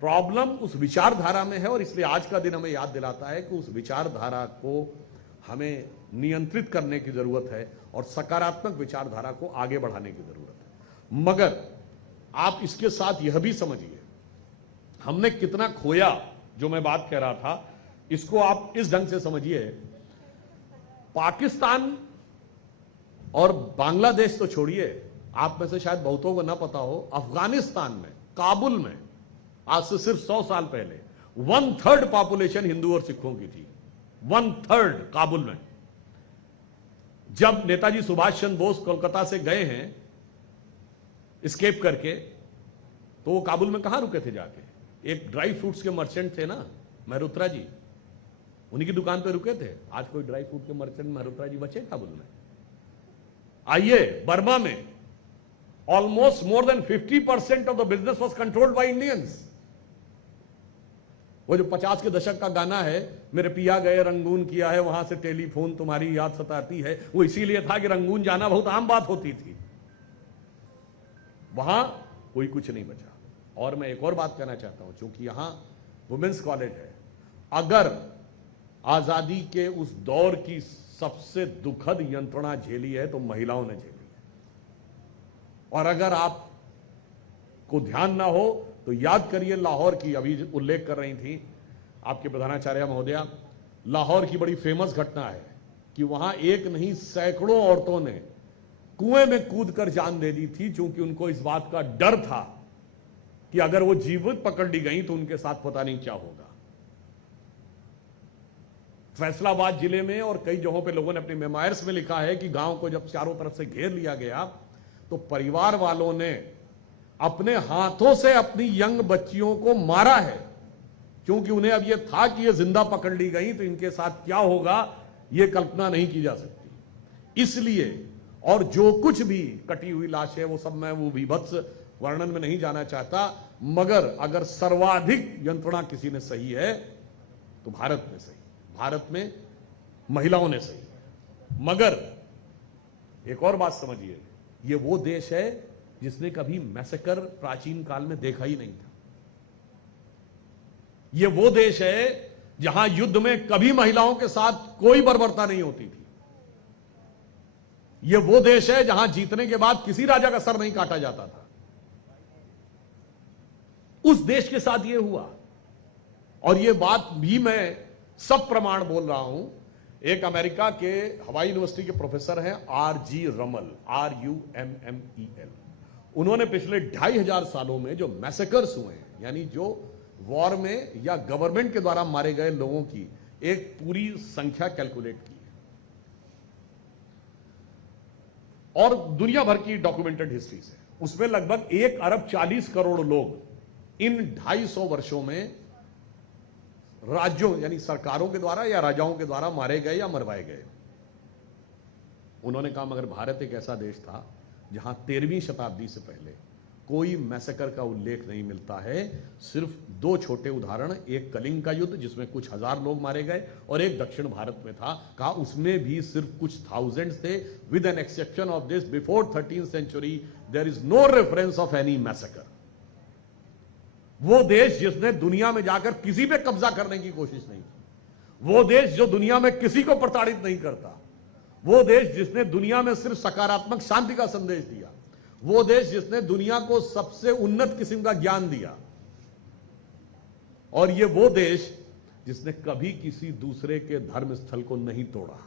प्रॉब्लम उस विचारधारा में है। और इसलिए आज का दिन हमें याद दिलाता है कि उस विचारधारा को हमें नियंत्रित करने की जरूरत है और सकारात्मक विचारधारा को आगे बढ़ाने की जरूरत है। मगर आप इसके साथ यह भी समझिए, हमने कितना खोया। जो मैं बात कह रहा था, इसको आप इस ढंग से समझिए, पाकिस्तान और बांग्लादेश तो छोड़िए, आप में से शायद बहुतों को ना पता हो, अफगानिस्तान में काबुल में आज से सिर्फ 100 साल पहले 1/3 पॉपुलेशन हिंदू और सिखों की थी। 1/3 काबुल में। जब नेताजी सुभाष चंद्र बोस कोलकाता से गए हैं एस्केप करके, तो वो काबुल में कहां रुके थे जाके? एक ड्राई फ्रूट्स के मर्चेंट थे ना, मेहरोत्रा जी, उन्हीं की दुकान पे रुके थे। आज कोई ड्राई फ्रूट के मर्चेंट मेहरोत्रा जी बचे काबुल में? आइए बर्मा में almost more than 50% of the business was controlled by Indians. वो जो 50 के दशक का गाना है, मेरे पिया गए रंगून किया है वहां से टेलीफोन तुम्हारी याद सताती है, वो इसीलिए था कि रंगून जाना बहुत आम बात होती थी। वहां कोई कुछ नहीं बचा। और मैं एक और बात कहना चाहता हूं, क्योंकि यहां वुमेन्स कॉलेज है, अगर आजादी के उस दौर की सबसे दुखद यंत्रणा झेली है तो महिलाओं ने झेली है। और अगर आपको ध्यान ना हो तो याद करिए लाहौर की, अभी उल्लेख कर रही थी आपके प्रधानाचार्य महोदया, लाहौर की बड़ी फेमस घटना है कि वहां एक नहीं सैकड़ों औरतों ने कुएं में कूदकर जान दे दी थी, क्योंकि उनको इस बात का डर था कि अगर वो जीवित पकड़ ली गई तो उनके साथ पता नहीं क्या होगा। फैसलाबाद जिले में और कई जगहों पे लोगों ने अपने मेमोयर्स में लिखा है कि गांव को जब चारों तरफ से घेर लिया गया तो परिवार वालों ने अपने हाथों से अपनी यंग बच्चियों को मारा है, क्योंकि उन्हें अब यह था कि ये जिंदा पकड़ ली गई तो इनके साथ क्या होगा यह कल्पना नहीं की जा सकती। इसलिए और जो कुछ भी कटी हुई लाश है वो सब, मैं वो विभत्स वर्णन में नहीं जाना चाहता, मगर अगर सर्वाधिक यंत्रणा किसी ने सही है तो भारत में सही, भारत में महिलाओं ने सही है। मगर एक और बात समझिए, ये वो देश है जिसने कभी मैसेकर प्राचीन काल में देखा ही नहीं था। ये वो देश है जहां युद्ध में कभी महिलाओं के साथ कोई बर्बरता नहीं होती थी। ये वो देश है जहां जीतने के बाद किसी राजा का सर नहीं काटा जाता था। उस देश के साथ ये हुआ, और ये बात भी मैं सब प्रमाण बोल रहा हूं। एक अमेरिका के हवाई यूनिवर्सिटी के प्रोफेसर हैं RG रमल, RUMMEL। उन्होंने पिछले 2500 सालों में जो मैसेकर्स हुए हैं, यानी जो वॉर में या गवर्नमेंट के द्वारा मारे गए लोगों की एक पूरी संख्या कैलकुलेट की है, और दुनिया भर की डॉक्यूमेंटेड हिस्ट्री से उसमें लगभग 1 अरब 40 करोड़ लोग इन 250 वर्षों में राज्यों यानी सरकारों के द्वारा या राजाओं के द्वारा मारे गए या मरवाए गए। उन्होंने कहा मगर भारत एक ऐसा देश था जहां 13वीं शताब्दी से पहले कोई मैसेकर का उल्लेख नहीं मिलता है। सिर्फ 2 छोटे उदाहरण, एक कलिंग का युद्ध जिसमें कुछ हजार लोग मारे गए, और एक दक्षिण भारत में था। कहा उसमें भी सिर्फ कुछ थाउजेंड्स थे। With an exception of this, before 13th century there is no reference of any massacre. वो देश जिसने दुनिया में जाकर किसी पे कब्जा करने की कोशिश नहीं की, वो देश जो दुनिया में किसी को प्रताड़ित नहीं करता, वो देश जिसने दुनिया में सिर्फ सकारात्मक शांति का संदेश दिया, वो देश जिसने दुनिया को सबसे उन्नत किस्म का ज्ञान दिया, और ये वो देश जिसने कभी किसी दूसरे के धर्म स्थल को नहीं तोड़ा,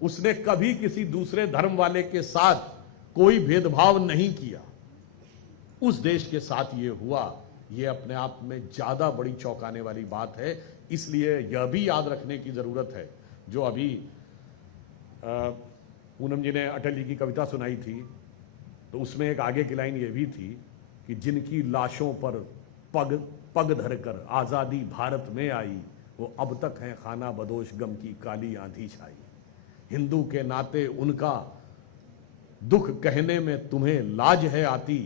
उसने कभी किसी दूसरे धर्म वाले के साथ कोई भेदभाव नहीं किया। उस देश के साथ ये हुआ, ये अपने आप में ज्यादा बड़ी चौंकाने वाली बात है। इसलिए यह भी याद रखने की जरूरत है, जो अभी पूनम जी ने अटल जी की कविता सुनाई थी, तो उसमें एक आगे की लाइन ये भी थी कि जिनकी लाशों पर पग पग धरकर आजादी भारत में आई, वो अब तक हैं खाना बदोश गम की काली आंधी छाई। हिंदू के नाते उनका दुख कहने में तुम्हें लाज है आती,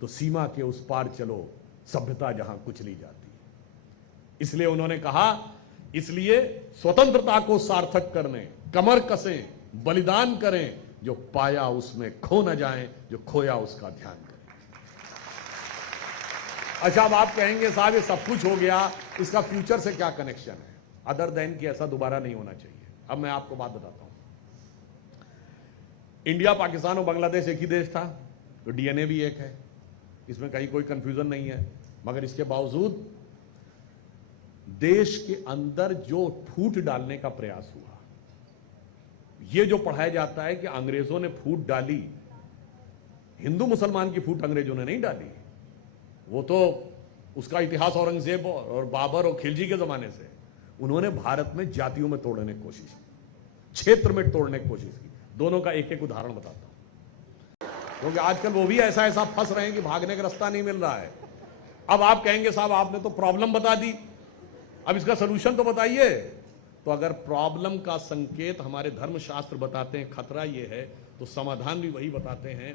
तो सीमा के उस पार चलो सभ्यता जहां कुचली जाती। इसलिए उन्होंने कहा, इसलिए स्वतंत्रता को सार्थक करने कमर कसें, बलिदान करें, जो पाया उसमें खो न जाए, जो खोया उसका ध्यान करें। अच्छा, अब आप कहेंगे साहब ये सब कुछ हो गया, इसका फ्यूचर से क्या कनेक्शन है? अदर देन कि ऐसा दोबारा नहीं होना चाहिए। अब मैं आपको बात बताता हूं। इंडिया, पाकिस्तान और बांग्लादेश एक ही देश था, तो डीएनए भी एक है, इसमें कहीं कोई कंफ्यूजन नहीं है। मगर इसके बावजूद देश के अंदर जो फूट डालने का प्रयास हुआ, यह जो पढ़ाया जाता है कि अंग्रेजों ने फूट डाली, हिंदू मुसलमान की फूट अंग्रेजों ने नहीं डाली। वो तो उसका इतिहास औरंगजेब और बाबर और खिलजी के जमाने से, उन्होंने भारत में जातियों में तोड़ने की कोशिश की, क्षेत्र में तोड़ने की कोशिश की। दोनों का एक एक उदाहरण बताता हूं, क्योंकि आजकल वो भी ऐसा ऐसा फंस रहे हैं कि भागने का रास्ता नहीं मिल रहा है। अब आप कहेंगे साहब आपने तो प्रॉब्लम बता दी, अब इसका सलूशन तो बताइए। तो अगर प्रॉब्लम का संकेत हमारे धर्मशास्त्र बताते हैं खतरा ये है, तो समाधान भी वही बताते हैं।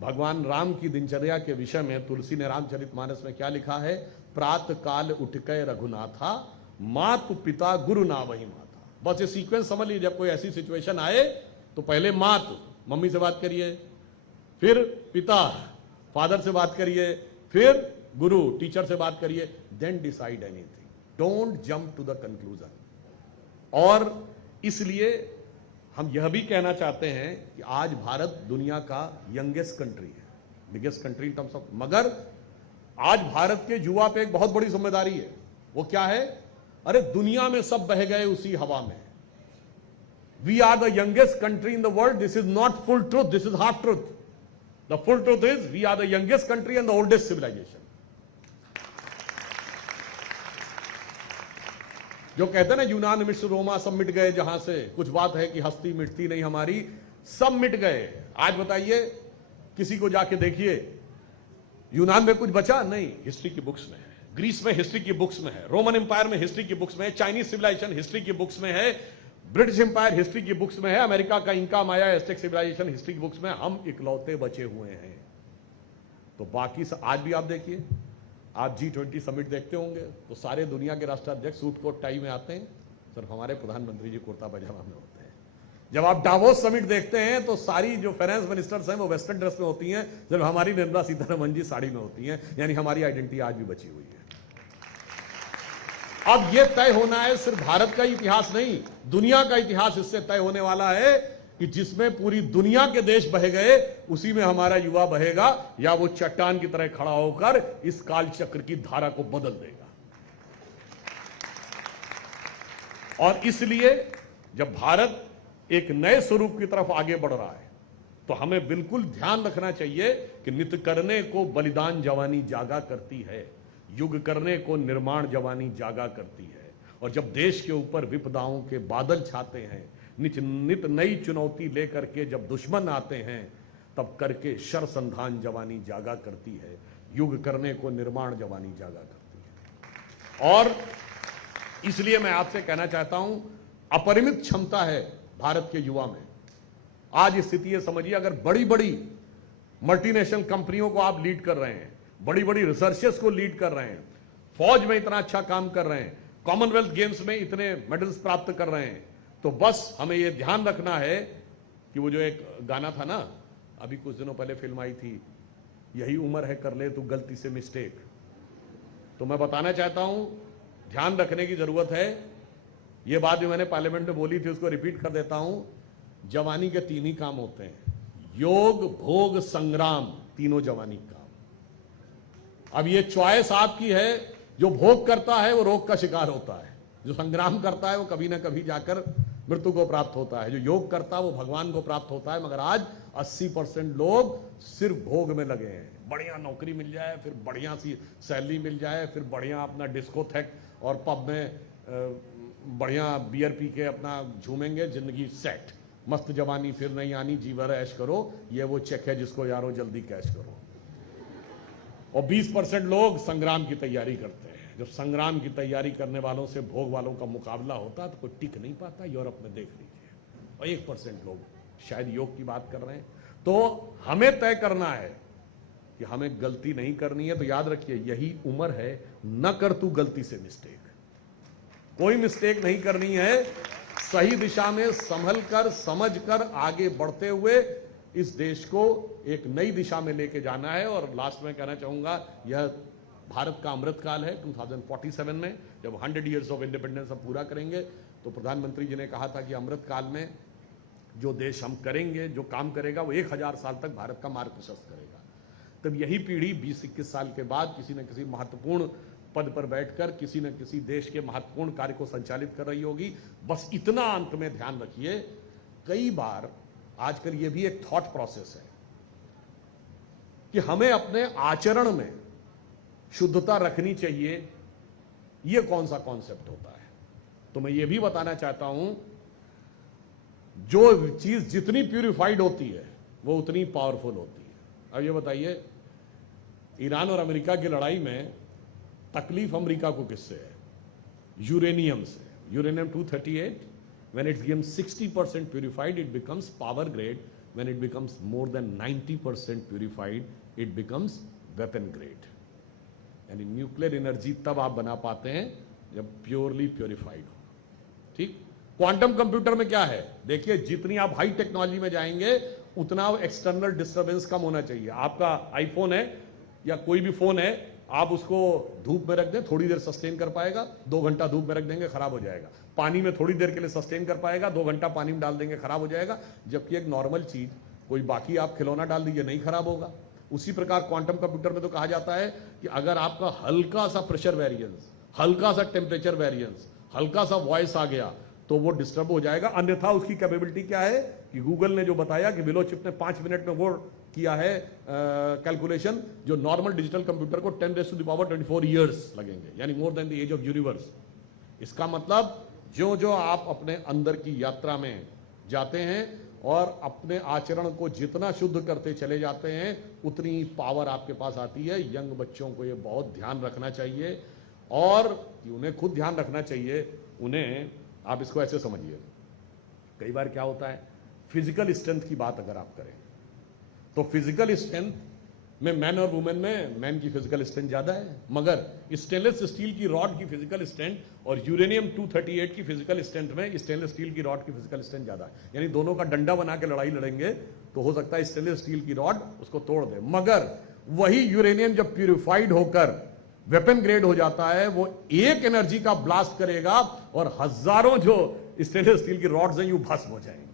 भगवान राम की दिनचर्या के विषय में तुलसी ने रामचरितमानस में क्या लिखा है? प्रातः काल उठके रघुनाथा, मातु पिता गुरु ना वही माता। बस ये सीक्वेंस समझ लीजिए, जब कोई ऐसी सिचुएशन आए तो पहले मातु मम्मी से बात करिए, फिर पिता फादर से बात करिए, फिर गुरु टीचर से बात करिए, then decide anything. Don't jump to the conclusion. और इसलिए हम यह भी कहना चाहते हैं कि आज भारत दुनिया का यंगेस्ट कंट्री है, biggest country in terms of, मगर आज भारत के युवा पे एक बहुत बड़ी जिम्मेदारी है। वो क्या है? अरे दुनिया में सब बह गए उसी हवा में। We are the youngest country in the world. This is not full truth, this is half truth. The full truth is we are the youngest country and the oldest civilisation. जो कहते हैं ना यूनान मिस्र रोमा सब मिट गए, जहां से कुछ बात है कि हस्ती मिटती नहीं हमारी, सब मिट गए। आज बताइए, किसी को जाके देखिए यूनान में कुछ बचा नहीं, हिस्ट्री की बुक्स में है। ग्रीस में हिस्ट्री की बुक्स में है, रोमन एम्पायर में हिस्ट्री की बुक्स में है, चाइनीज सिविलाइजेशन हिस्ट्री की बुक्स में है, ब्रिटिश एम्पायर हिस्ट्री की बुक्स में है, अमेरिका का इंका माया एस्टेक सिविलाइजेशन हिस्ट्री की बुक्स में। हम इकलौते बचे हुए हैं। तो बाकी आज भी आप देखिए, आप G20 समिट देखते होंगे तो सारे दुनिया के राष्ट्राध्यक्ष सूट कोट टाई में आते हैं, सिर्फ हमारे प्रधानमंत्री जी कुर्ता पजामा में होते हैं। जब आप डावोस समिट देखते हैं तो सारी जो फाइनेंस मिनिस्टर्स हैं वो वेस्टर्न ड्रेस में होती हैं, सिर्फ हमारी निर्मला सीतारमण जी साड़ी में होती हैं। यानी हमारी आइडेंटिटी आज भी बची हुई है। अब यह तय होना है, सिर्फ भारत का इतिहास नहीं, दुनिया का इतिहास इससे तय होने वाला है कि जिसमें पूरी दुनिया के देश बह गए, उसी में हमारा युवा बहेगा, या वो चट्टान की तरह खड़ा होकर इस काल चक्र की धारा को बदल देगा। और इसलिए जब भारत एक नए स्वरूप की तरफ आगे बढ़ रहा है तो हमें बिल्कुल ध्यान रखना चाहिए कि नित करने को बलिदान जवानी जागा करती है, युग करने को निर्माण जवानी जागा करती है। और जब देश के ऊपर विपदाओं के बादल छाते हैं, नित नई चुनौती लेकर के जब दुश्मन आते हैं, तब करके शर संधान जवानी जागा करती है, युग करने को निर्माण जवानी जागा करती है। और इसलिए मैं आपसे कहना चाहता हूं, अपरिमित क्षमता है भारत के युवा में। आज स्थिति ये समझिए, अगर बड़ी बड़ी मल्टीनेशनल कंपनियों को आप लीड कर रहे हैं, बड़ी बड़ी रिसर्चेस को लीड कर रहे हैं, फौज में इतना अच्छा काम कर रहे हैं, कॉमनवेल्थ गेम्स में इतने मेडल्स प्राप्त कर रहे हैं, तो बस हमें यह ध्यान रखना है कि वो जो एक गाना था ना, अभी कुछ दिनों पहले फिल्म आई थी, यही उम्र है कर ले तू गलती से मिस्टेक। तो मैं बताना चाहता हूं, ध्यान रखने की जरूरत है। ये बात भी मैंने पार्लियामेंट में बोली थी, उसको रिपीट कर देता हूं। जवानी के तीन ही काम होते हैं, योग भोग संग्राम, तीनों जवानी काम। अब ये चॉइस आपकी है। जो भोग करता है वो रोग का शिकार होता है, जो संग्राम करता है वो कभी ना कभी जाकर मृत्यु को प्राप्त होता है, जो योग करता है वो भगवान को प्राप्त होता है। मगर आज 80% लोग सिर्फ भोग में लगे हैं। बढ़िया नौकरी मिल जाए, फिर बढ़िया सी सैलरी मिल जाए, फिर बढ़िया अपना डिस्कोथेक और पब में बढ़िया बियर पी के अपना झूमेंगे, जिंदगी सेट, मस्त जवानी फिर नहीं आनी, जीवर ऐश करो, ये वो चेक है जिसको यारो जल्दी कैश करो। और 20% लोग संग्राम की तैयारी करते हैं। जब संग्राम की तैयारी करने वालों से भोग वालों का मुकाबला होता तो कोई टिक नहीं पाता। यूरोप में देख लीजिए। और 1% लोग शायद योग की बात कर रहे हैं। तो हमें तय करना है कि हमें गलती नहीं करनी है। तो याद रखिए, यही उम्र है, न कर तू गलती से मिस्टेक। कोई मिस्टेक नहीं करनी है, सही दिशा में संभल कर समझ कर आगे बढ़ते हुए इस देश को एक नई दिशा में लेके जाना है। और लास्ट में कहना चाहूंगा, यह भारत का अमृत काल है। 2047 में जब 100 ईयर्स ऑफ इंडिपेंडेंस हम पूरा करेंगे, तो प्रधानमंत्री जी ने कहा था कि अमृत काल में जो देश हम करेंगे, जो काम करेगा, वो 1000 साल तक भारत का मार्ग प्रशस्त करेगा। तब यही पीढ़ी 20-21 साल के बाद किसी न किसी महत्वपूर्ण पद पर बैठकर किसी न किसी देश के महत्वपूर्ण कार्य को संचालित कर रही होगी। बस इतना अंत में ध्यान रखिए, कई बार आजकल ये भी एक थॉट प्रोसेस है कि हमें अपने आचरण में शुद्धता रखनी चाहिए। ये कौन सा कॉन्सेप्ट होता है? तो मैं ये भी बताना चाहता हूं, जो चीज जितनी प्यूरिफाइड होती है वो उतनी पावरफुल होती है। अब ये बताइए, ईरान और अमेरिका की लड़ाई में तकलीफ अमेरिका को किससे है? यूरेनियम से। Uranium 238, when it becomes 60% purified, it becomes power grade. When it becomes more than 90% purified, it becomes weapon grade. यानी न्यूक्लियर एनर्जी तब आप बना पाते हैं जब प्योरली प्योरिफाइड हो। ठीक, क्वांटम कंप्यूटर में क्या है? देखिए, जितनी आप हाई टेक्नोलॉजी में जाएंगे उतना एक्सटर्नल डिस्टर्बेंस कम होना चाहिए। आपका आईफोन है या कोई भी फोन है, आप उसको धूप में रख दें, थोड़ी देर सस्टेन कर पाएगा, 2 घंटा धूप में रख देंगे खराब हो जाएगा। पानी में थोड़ी देर के लिए सस्टेन कर पाएगा, 2 घंटा पानी में डाल देंगे खराब हो जाएगा। जबकि एक नॉर्मल चीज, कोई बाकी आप खिलौना डाल दीजिए नहीं खराब होगा। उसी प्रकार क्वांटम कंप्यूटर में तो कहा जाता है कि अगर आपका हल्का सा प्रेशर वेरिएंस, हल्का सा टेम्परेचर वेरिएंस, हल्का सा वॉइस आ गया तो वो डिस्टर्ब हो जाएगा। अन्यथा उसकी कैपेबिलिटी क्या है कि गूगल ने जो बताया कि विलो चिप ने 5 मिनट में वो किया है कैलकुलेशन, जो नॉर्मल डिजिटल कंप्यूटर को 10⁻24 ईयर्स लगेंगे, यानी more than the age of universe. इसका मतलब जो जो आप अपने अंदर की यात्रा में जाते हैं और अपने आचरण को जितना शुद्ध करते चले जाते हैं, उतनी ही पावर आपके पास आती है। यंग बच्चों को ये बहुत ध्यान रखना चाहिए, और उन्हें खुद ध्यान रखना चाहिए। उन्हें आप इसको ऐसे समझिए, कई बार क्या होता है, फिजिकल स्ट्रेंथ की बात अगर आप करें तो फिजिकल स्ट्रेंथ में मैन और वुमेन में मैन की फिजिकल स्ट्रेंथ ज्यादा है, मगर स्टेनलेस स्टील की रॉड की फिजिकल स्ट्रेंथ और यूरेनियम 238 की फिजिकल स्ट्रेंथ में स्टेनलेस स्टील की रॉड की फिजिकल स्ट्रेंथ ज्यादा है। यानी दोनों का डंडा बना के लड़ाई लड़ेंगे तो हो सकता है स्टेनलेस स्टील की रॉड उसको तोड़ दे, मगर वही यूरेनियम जब प्यूरिफाइड होकर वेपन ग्रेड हो जाता है, वो एक एनर्जी का ब्लास्ट करेगा और हजारों जो स्टेनलेस स्टील की रॉड्स हैं यूं भस्म हो जाएंगे।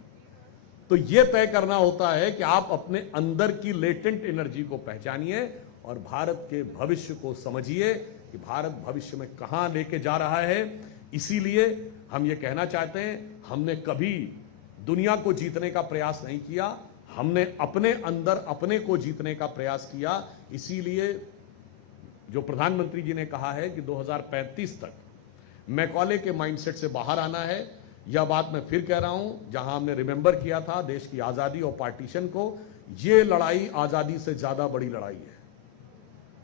तो यह तय करना होता है कि आप अपने अंदर की लेटेंट एनर्जी को पहचानिए और भारत के भविष्य को समझिए कि भारत भविष्य में कहां लेके जा रहा है। इसीलिए हम ये कहना चाहते हैं, हमने कभी दुनिया को जीतने का प्रयास नहीं किया, हमने अपने अंदर अपने को जीतने का प्रयास किया। इसीलिए जो प्रधानमंत्री जी ने कहा है कि 2035 तक मैकॉले के माइंडसेट से बाहर आना है, यह बात मैं फिर कह रहा हूं। जहां हमने रिमेंबर किया था देश की आजादी और पार्टीशन को, यह लड़ाई आजादी से ज्यादा बड़ी लड़ाई है।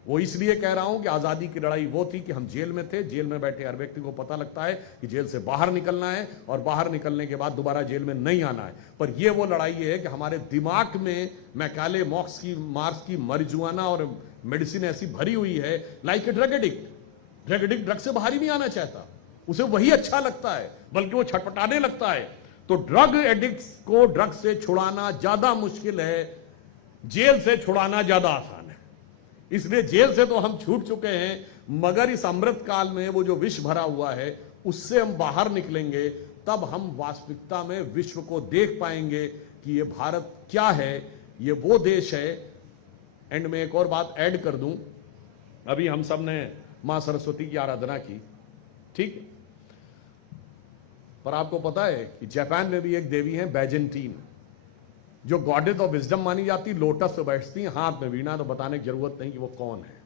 वो इसलिए कह रहा हूं कि आजादी की लड़ाई वो थी कि हम जेल में थे, जेल में बैठे हर व्यक्ति को पता लगता है कि जेल से बाहर निकलना है और बाहर निकलने के बाद दोबारा जेल में नहीं आना है। पर यह वो लड़ाई है कि हमारे दिमाग में मैकाले मार्क्स की मरिजुआना और मेडिसिन ऐसी भरी हुई है, like a drug addict. Drug addict drug से बाहर ही नहीं आना चाहता, उसे वही अच्छा लगता है, बल्कि वो छटपटाने लगता है। तो ड्रग एडिक्ट्स को ड्रग से छुड़ाना ज्यादा मुश्किल है, जेल से छुड़ाना ज्यादा आसान है। इसलिए जेल से तो हम छूट चुके हैं, मगर इस अमृत काल में वो जो विष भरा हुआ है उससे हम बाहर निकलेंगे, तब हम वास्तविकता में विश्व को देख पाएंगे कि ये भारत क्या है, ये वो देश है। एंड में एक और बात ऐड कर दूं, अभी हम सब ने मां सरस्वती की आराधना की, ठीक, पर आपको पता है कि जापान में भी एक देवी है बैजेंटीन, जो गॉडेस ऑफ विजडम मानी जाती, लोटस पे बैठती, हाथ में वीणा, तो बताने की जरूरत नहीं कि वो कौन है।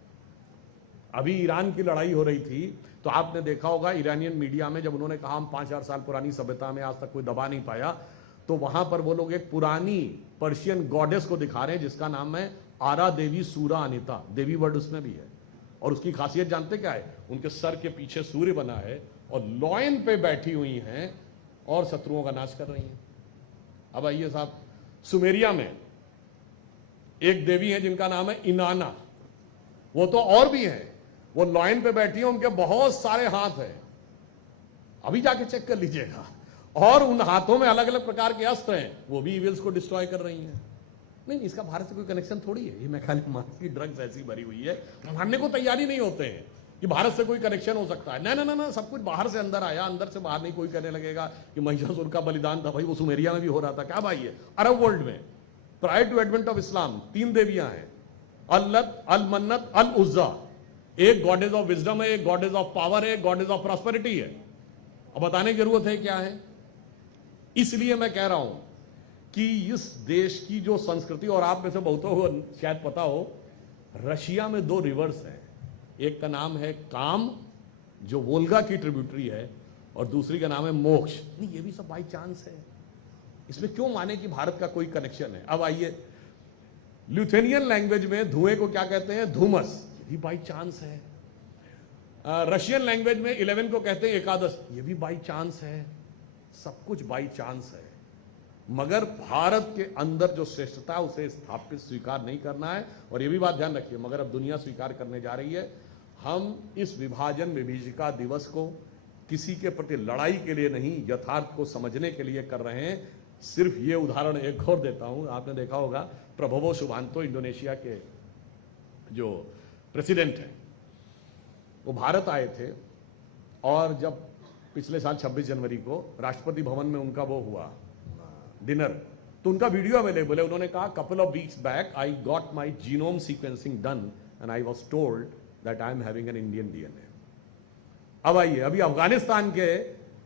अभी ईरान की लड़ाई हो रही थी तो आपने देखा होगा ईरानियन मीडिया में, जब उन्होंने कहा हम 5000 साल पुरानी सभ्यता में आज तक कोई दबा नहीं पाया, तो वहां पर वो लोग एक पुरानी पर्शियन गॉडेस को दिखा रहे हैं जिसका नाम है आरा देवी सूरा अनिता, देवी वर्ड उसमें भी है। और उसकी खासियत जानते क्या है, उनके सर के पीछे सूर्य बना है और लॉयन पे बैठी हुई हैं और शत्रुओं का नाश कर रही हैं। अब आइए साहब, सुमेरिया में एक देवी है जिनका नाम है इनाना, वो तो और भी है, वो लॉयन पे बैठी है, उनके बहुत सारे हाथ हैं, अभी जाके चेक कर लीजिएगा, और उन हाथों में अलग अलग प्रकार के अस्त्र हैं, वो भी इविल्स को डिस्ट्रॉय कर रही हैं। नहीं, इसका भारत से कोई कनेक्शन थोड़ी है, ये मैकाले मार्क्स की ड्रग्स ऐसी भरी हुई है, मानने को तैयारी नहीं होते हैं कि भारत से कोई कनेक्शन हो सकता है। ना ना ना, सब कुछ बाहर से अंदर आया, अंदर से बाहर नहीं कोई करने लगेगा कि महिषासुर का बलिदान था, भाई वो सुमेरिया में भी हो रहा था। क्या भाई है, अरब वर्ल्ड में prior to advent of Islam 3 देवियां हैं, अल-लत, अल-मन्नत, अल-उज़्ज़ा। एक गॉडेस ऑफ विजडम है, एक गॉडेस ऑफ पावर है, एक गॉडेस ऑफ प्रॉस्पेरिटी है। अब बताने की जरूरत है क्या है। इसलिए मैं कह रहा हूं कि इस देश की जो संस्कृति, और आप में से बहुतों को शायद पता हो, रशिया में 2 रिवर्स हैं, एक का नाम है काम जो वोल्गा की ट्रिब्यूटरी है, और दूसरी का नाम है मोक्ष। नहीं, ये भी सब बाई चांस है, इसमें क्यों माने कि भारत का कोई कनेक्शन है। अब आइए, ल्यूथेनियन लैंग्वेज में धुएं को क्या कहते हैं, धूमस, ये भी बाई चांस है। रशियन लैंग्वेज में 11 को कहते हैं एकादश, ये भी बाई चांस है। सब कुछ बाई चांस है, मगर भारत के अंदर जो श्रेष्ठता है उसे स्थापित स्वीकार नहीं करना है। और ये भी बात ध्यान रखिए, मगर अब दुनिया स्वीकार करने जा रही है। हम इस विभाजन विभीषिका दिवस को किसी के प्रति लड़ाई के लिए नहीं, यथार्थ को समझने के लिए कर रहे हैं। सिर्फ ये उदाहरण एक और देता हूं, आपने देखा होगा प्रभोवो सुबांतो इंडोनेशिया के जो प्रेसिडेंट हैं, वो भारत आए थे और जब पिछले साल 26 जनवरी को राष्ट्रपति भवन में उनका वो हुआ डिनर, तो उनका वीडियो अवेलेबल है। उन्होंने कहा couple of weeks back I got my genome sequencing done and I was told that I am having an Indian DNA. अब आइए, अभी अफगानिस्तान के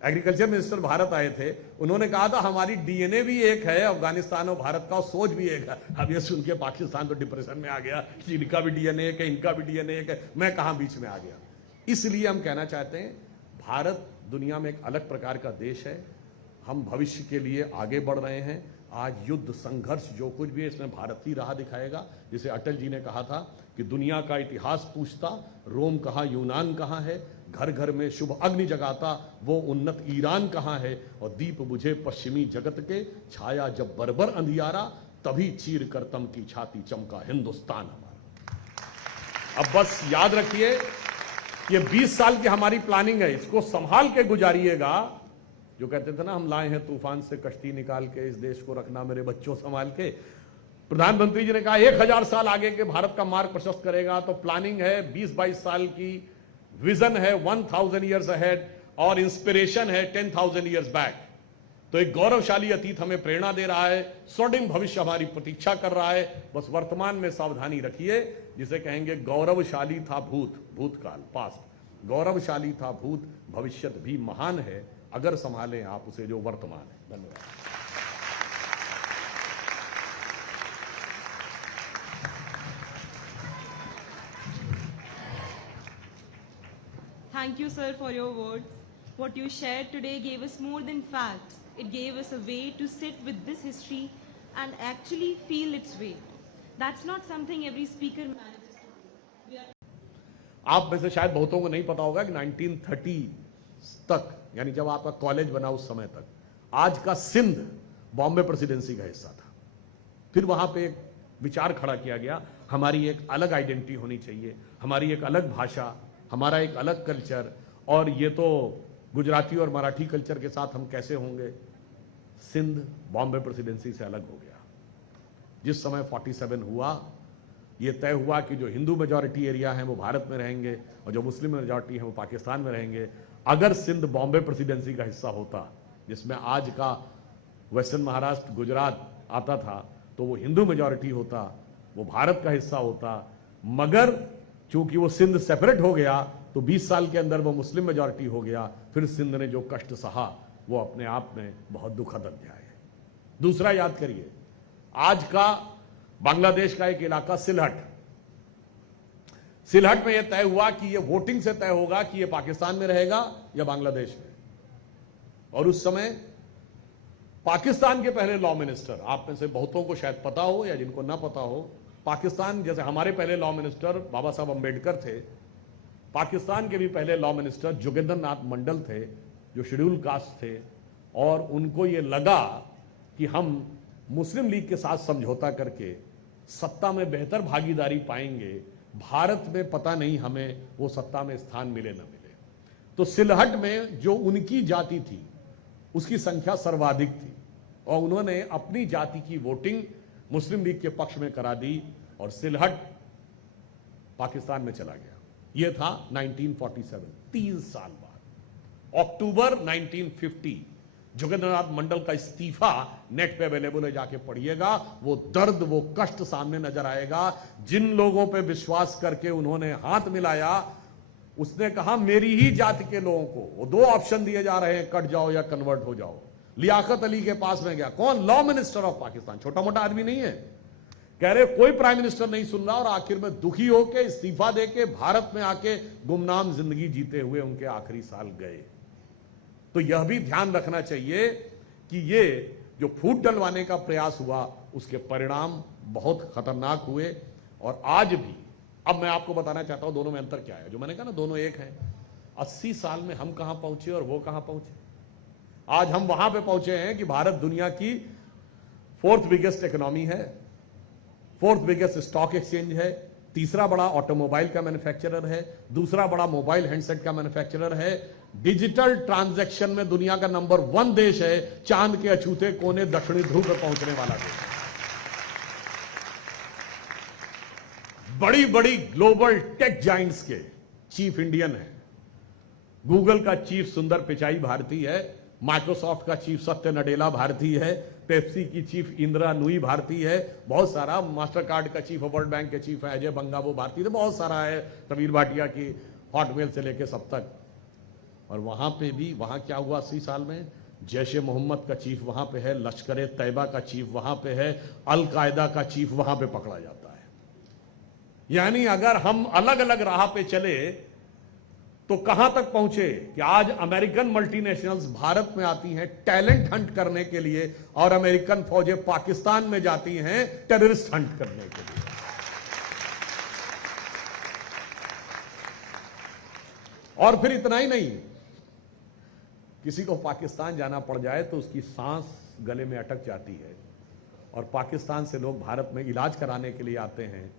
एग्रीकल्चर मिनिस्टर भारत आए थे, उन्होंने कहा था हमारी डीएनए भी एक है अफगानिस्तान और भारत का, और सोच भी एक है। अब ये सुन के पाकिस्तान तो डिप्रेशन में आ गया कि इनका भी डीएनए एक है, इनका भी डीएनए एक है, मैं कहां बीच में आ गया। इसलिए हम कहना चाहते हैं भारत दुनिया में एक अलग प्रकार का देश है, हम भविष्य के लिए आगे बढ़ रहे हैं। आज युद्ध संघर्ष जो कुछ भी है इसमें भारत ही राह दिखाएगा। जिसे अटल जी ने कहा था कि दुनिया का इतिहास पूछता रोम कहाँ यूनान कहाँ है, घर घर में शुभ अग्नि जगाता वो उन्नत ईरान कहाँ है, और दीप बुझे पश्चिमी जगत के छाया जब बरबर अंधियारा, तभी चीर कर तम की छाती चमका हिंदुस्तान हमारा। अब बस याद रखिए ये 20 साल की हमारी प्लानिंग है, इसको संभाल के गुजारिएगा। जो कहते थे ना हम लाए हैं तूफान से कश्ती निकाल के, इस देश को रखना मेरे बच्चों संभाल के। प्रधानमंत्री जी ने कहा 1000 साल आगे के भारत का मार्ग प्रशस्त करेगा, तो प्लानिंग है 20-22 साल की, विजन है 1000 ईयर्स अहेड, और इंस्पिरेशन है 10,000 ईयर्स बैक। तो एक गौरवशाली अतीत हमें प्रेरणा दे रहा है, स्वर्णिम भविष्य हमारी प्रतीक्षा कर रहा है। बस वर्तमान में सावधानी रखिए, जिसे कहेंगे गौरवशाली था भूतकाल पास्ट, गौरवशाली था भूत, भविष्य भी महान है अगर संभालें आप उसे जो वर्तमान है। धन्यवाद। Thank you, sir, for your words. What you shared today gave us more than facts. It gave us a way to sit with this history and actually feel its weight. That's not something every speaker manages to do. आप में से शायद बहुतों को नहीं पता होगा कि 1930 तक, यानी जब आपका कॉलेज बना उस समय तक, आज का सिंध बॉम्बे प्रेसिडेंसी का हिस्सा था। फिर वहां पे एक विचार खड़ा किया गया, हमारी एक अलग आइडेंटिटी होनी चाहिए, हमारी एक अलग भाषा, हमारा एक अलग कल्चर, और ये तो गुजराती और मराठी कल्चर के साथ हम कैसे होंगे। सिंध बॉम्बे प्रेसिडेंसी से अलग हो गया। जिस समय 47 हुआ, ये तय हुआ कि जो हिंदू मेजॉरिटी एरिया है वो भारत में रहेंगे और जो मुस्लिम मेजॉरिटी है वो पाकिस्तान में रहेंगे। अगर सिंध बॉम्बे प्रेसिडेंसी का हिस्सा होता, जिसमें आज का वेस्टर्न महाराष्ट्र गुजरात आता था, तो वो हिंदू मेजॉरिटी होता, वो भारत का हिस्सा होता। मगर चूंकि वो सिंध सेपरेट हो गया तो 20 साल के अंदर वो मुस्लिम मेजॉरिटी हो गया। फिर सिंध ने जो कष्ट सहा वो अपने आप में बहुत दुखद अध्याय है। दूसरा याद करिए, आज का बांग्लादेश का एक इलाका सिलहट में यह तय हुआ कि ये वोटिंग से तय होगा कि ये पाकिस्तान में रहेगा या बांग्लादेश में। और उस समय पाकिस्तान के पहले लॉ मिनिस्टर, आप में से बहुतों को शायद पता हो या जिनको ना पता हो, पाकिस्तान जैसे हमारे पहले लॉ मिनिस्टर बाबा साहब अंबेडकर थे, पाकिस्तान के भी पहले लॉ मिनिस्टर जोगेंद्र नाथ मंडल थे जो शेड्यूल कास्ट थे। और उनको ये लगा कि हम मुस्लिम लीग के साथ समझौता करके सत्ता में बेहतर भागीदारी पाएंगे, भारत में पता नहीं हमें वो सत्ता में स्थान मिले ना मिले। तो सिलहट में जो उनकी जाति थी उसकी संख्या सर्वाधिक थी और उन्होंने अपनी जाति की वोटिंग मुस्लिम लीग के पक्ष में करा दी और सिलहट पाकिस्तान में चला गया। यह था 1947, 3 साल बाद। अक्टूबर 1950 जोगेंद्रनाथ मंडल का इस्तीफा नेट पे अवेलेबल है, जाके पढ़िएगा। वो दर्द, वो कष्ट सामने नजर आएगा। जिन लोगों पे विश्वास करके उन्होंने हाथ मिलाया, उसने कहा मेरी ही जाति के लोगों को, वो 2 ऑप्शन दिए जा रहे हैं, कट जाओ या कन्वर्ट हो जाओ। लियाकत अली के पास में गया, कौन? लॉ मिनिस्टर ऑफ पाकिस्तान, छोटा मोटा आदमी नहीं है। कह रहे कोई प्राइम मिनिस्टर नहीं सुन रहा और आखिर में दुखी होकर इस्तीफा देके भारत में आके गुमनाम जिंदगी जीते हुए उनके आखिरी साल गए। तो यह भी ध्यान रखना चाहिए कि ये जो फूट डलवाने का प्रयास हुआ उसके परिणाम बहुत खतरनाक हुए। और आज भी, अब मैं आपको बताना चाहता हूं दोनों में अंतर क्या है। जो मैंने कहा ना दोनों एक हैं। 80 साल में हम कहां पहुंचे और वो कहां पहुंचे। आज हम वहां पे पहुंचे हैं कि भारत दुनिया की 4th बिगेस्ट इकोनॉमी है, 4th बिगेस्ट स्टॉक एक्सचेंज है, तीसरा बड़ा ऑटोमोबाइल का मैन्युफैक्चरर है, दूसरा बड़ा मोबाइल हैंडसेट का मैन्युफैक्चरर है, डिजिटल ट्रांजैक्शन में दुनिया का नंबर 1 देश है, चांद के अछूते कोने दक्षिणी ध्रुव पर पहुंचने वाला देश। बड़ी बड़ी ग्लोबल टेक जाइंट्स के चीफ इंडियन है, गूगल का चीफ सुंदर पिचाई भारतीय है, माइक्रोसॉफ्ट का चीफ सत्य नडेला भारतीय है, पेप्सी की चीफ इंदिरा नुई भारतीय है, बहुत सारा, मास्टर कार्ड का चीफ, वर्ल्ड बैंक के चीफ है अजय बंगा वो भारतीय, तो बहुत सारा है, रवीर भाटिया की हॉटमेल से लेके सब तक। और वहां पे भी, वहां क्या हुआ 80 साल में, जैश ए मोहम्मद का चीफ वहां पे है, लश्कर तैयबा का चीफ वहां पे है, अल कायदा का चीफ वहां पे पकड़ा जाता है। यानी अगर हम अलग अलग राह पे चले तो कहां तक पहुंचे कि आज अमेरिकन मल्टीनेशनल्स भारत में आती हैं टैलेंट हंट करने के लिए, और अमेरिकन फौजें पाकिस्तान में जाती हैं टेररिस्ट हंट करने के लिए। और फिर इतना ही नहीं, किसी को पाकिस्तान जाना पड़ जाए तो उसकी सांस गले में अटक जाती है, और पाकिस्तान से लोग भारत में इलाज कराने के लिए आते हैं,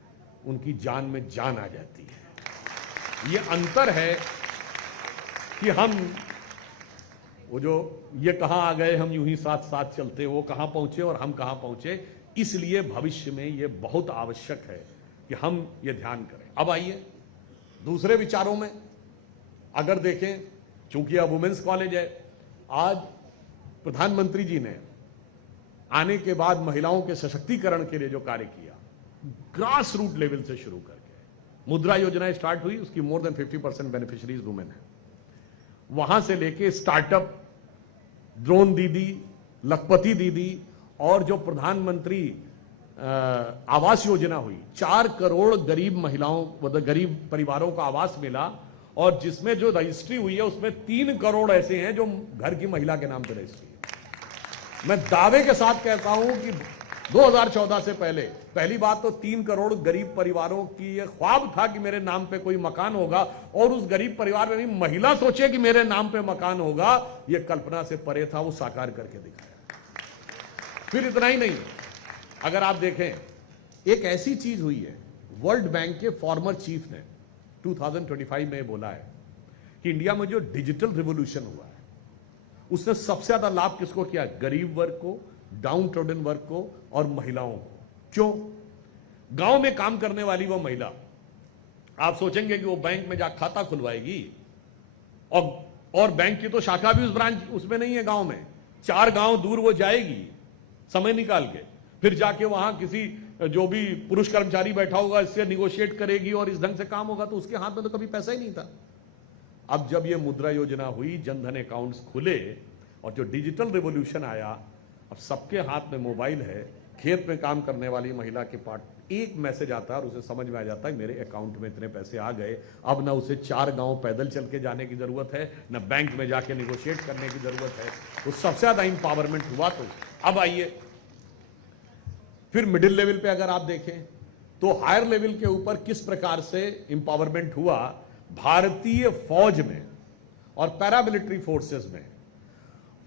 उनकी जान में जान आ जाती है। ये अंतर है कि हम वो जो ये कहां आ गए, हम यूं ही साथ साथ चलते, वो कहां पहुंचे और हम कहां पहुंचे। इसलिए भविष्य में ये बहुत आवश्यक है कि हम ये ध्यान करें। अब आइए दूसरे विचारों में अगर देखें, चूंकि अब वुमेन्स कॉलेज है, आज प्रधानमंत्री जी ने आने के बाद महिलाओं के सशक्तिकरण के लिए जो कार्य किया, ग्रास रूट लेवल से शुरू करके मुद्रा योजना स्टार्ट हुई, उसकी मोर देन 50% बेनिफिशियरीज वुमेन है। वहां से लेके स्टार्टअप, ड्रोन दीदी, लखपति दीदी, और जो प्रधानमंत्री आवास योजना हुई, 4 करोड़ गरीब महिलाओं, मतलब गरीब परिवारों को आवास मिला, और जिसमें जो रजिस्ट्री हुई है उसमें 3 करोड़ ऐसे हैं जो घर की महिला के नाम पर रजिस्ट्री है। मैं दावे के साथ कहता हूं कि 2014 से पहले, पहली बात तो 3 करोड़ गरीब परिवारों की यह ख्वाब था कि मेरे नाम पे कोई मकान होगा, और उस गरीब परिवार में भी महिला सोचे कि मेरे नाम पे मकान होगा, यह कल्पना से परे था, वो साकार करके दिखाया। फिर इतना ही नहीं, अगर आप देखें, एक ऐसी चीज हुई है, वर्ल्ड बैंक के फॉर्मर चीफ ने 2025 में बोला है कि इंडिया में जो डिजिटल रिवॉल्यूशन हुआ है उसने सबसे ज्यादा लाभ किसको किया? गरीब वर्ग को, डाउन ट्रोडन वर्ग को और महिलाओं को। क्यों? गांव में काम करने वाली वो महिला, आप सोचेंगे कि वो बैंक में जाकर खाता खुलवाएगी, और बैंक की तो शाखा भी उस ब्रांच उसमें नहीं है गांव में, 4 गांव दूर वो जाएगी समय निकाल के, फिर जाके वहां किसी जो भी पुरुष कर्मचारी बैठा होगा इससे निगोशिएट करेगी और इस ढंग से काम होगा, तो उसके हाथ में तो कभी पैसा ही नहीं था। अब जब ये मुद्रा योजना हुई, जनधन अकाउंट्स खुले और जो डिजिटल रिवॉल्यूशन आया, अब सबके हाथ में मोबाइल है, खेत में काम करने वाली महिला के पास एक मैसेज आता है और उसे समझ में आ जाता है मेरे अकाउंट में इतने पैसे आ गए। अब ना उसे 4 गांव पैदल चल के जाने की जरूरत है, ना बैंक में जाके निगोशिएट करने की जरूरत है। तो सबसे ज्यादा इंपावरमेंट हुआ। तो अब आइए फिर मिडिल लेवल पे अगर आप देखें तो हायर लेवल के ऊपर किस प्रकार से इंपावरमेंट हुआ। भारतीय फौज में और पैरामिलिट्री फोर्सेस में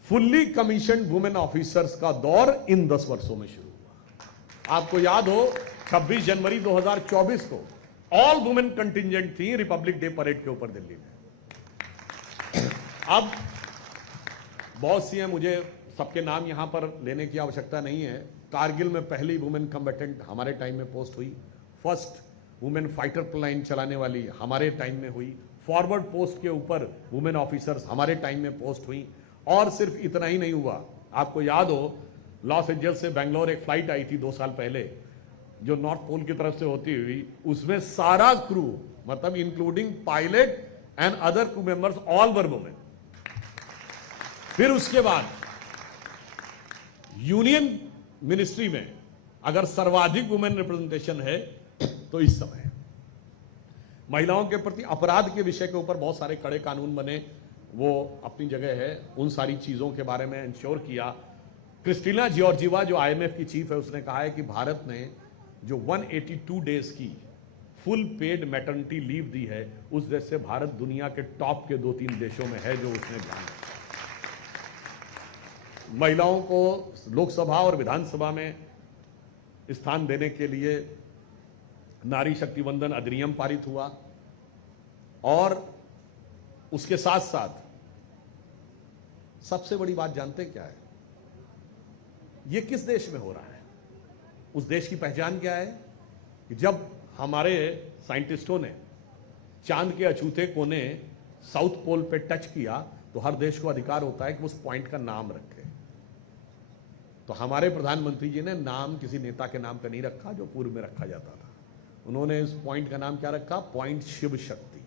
फुल्ली कमीशन वुमेन ऑफिसर्स का दौर इन 10 वर्षों में शुरू हुआ। आपको याद हो 26 जनवरी 2024 को ऑल वुमेन कंटिंजेंट थी रिपब्लिक डे परेड के ऊपर दिल्ली में। अब बहुत सी हैं, मुझे सबके नाम यहां पर लेने की आवश्यकता नहीं है। कारगिल में पहली वुमेन कम्बेटेंट हमारे टाइम में पोस्ट हुई, फर्स्ट वुमेन फाइटर प्लेन चलाने वाली हमारे टाइम में हुई, फॉरवर्ड पोस्ट के ऊपर वुमेन ऑफिसर्स हमारे टाइम में पोस्ट हुई। और सिर्फ इतना ही नहीं हुआ, आपको याद हो लॉस एंजल्स से बेंगलोर एक फ्लाइट आई थी 2 साल पहले जो नॉर्थ पोल की तरफ से होती हुई, उसमें सारा क्रू मतलब including pilot and other crew members all were women. फिर उसके बाद यूनियन मिनिस्ट्री में अगर सर्वाधिक वुमेन रिप्रेजेंटेशन है तो इस समय महिलाओं के प्रति अपराध के विषय के ऊपर बहुत सारे कड़े कानून बने, वो अपनी जगह है। उन सारी चीजों के बारे में इंश्योर किया। क्रिस्टीना जॉर्जिवा जो IMF की चीफ है, उसने कहा है कि भारत ने जो 182 डेज की फुल पेड मैटरनिटी लीव दी है, उस देश से भारत दुनिया के टॉप के 2-3 देशों में है जो उसने ध्यान रखा। महिलाओं को लोकसभा और विधानसभा में स्थान देने के लिए नारी शक्ति वंदन अधिनियम पारित हुआ, और उसके साथ साथ सबसे बड़ी बात जानते क्या है? यह किस देश में हो रहा है? उस देश की पहचान क्या है कि जब हमारे साइंटिस्टों ने चांद के अछूते कोने साउथ पोल पे टच किया तो हर देश को अधिकार होता है कि उस पॉइंट का नाम रखे। तो हमारे प्रधानमंत्री जी ने नाम किसी नेता के नाम पे नहीं रखा जो पूर्व में रखा जाता था। उन्होंने इस पॉइंट का नाम क्या रखा? पॉइंट शिव शक्ति।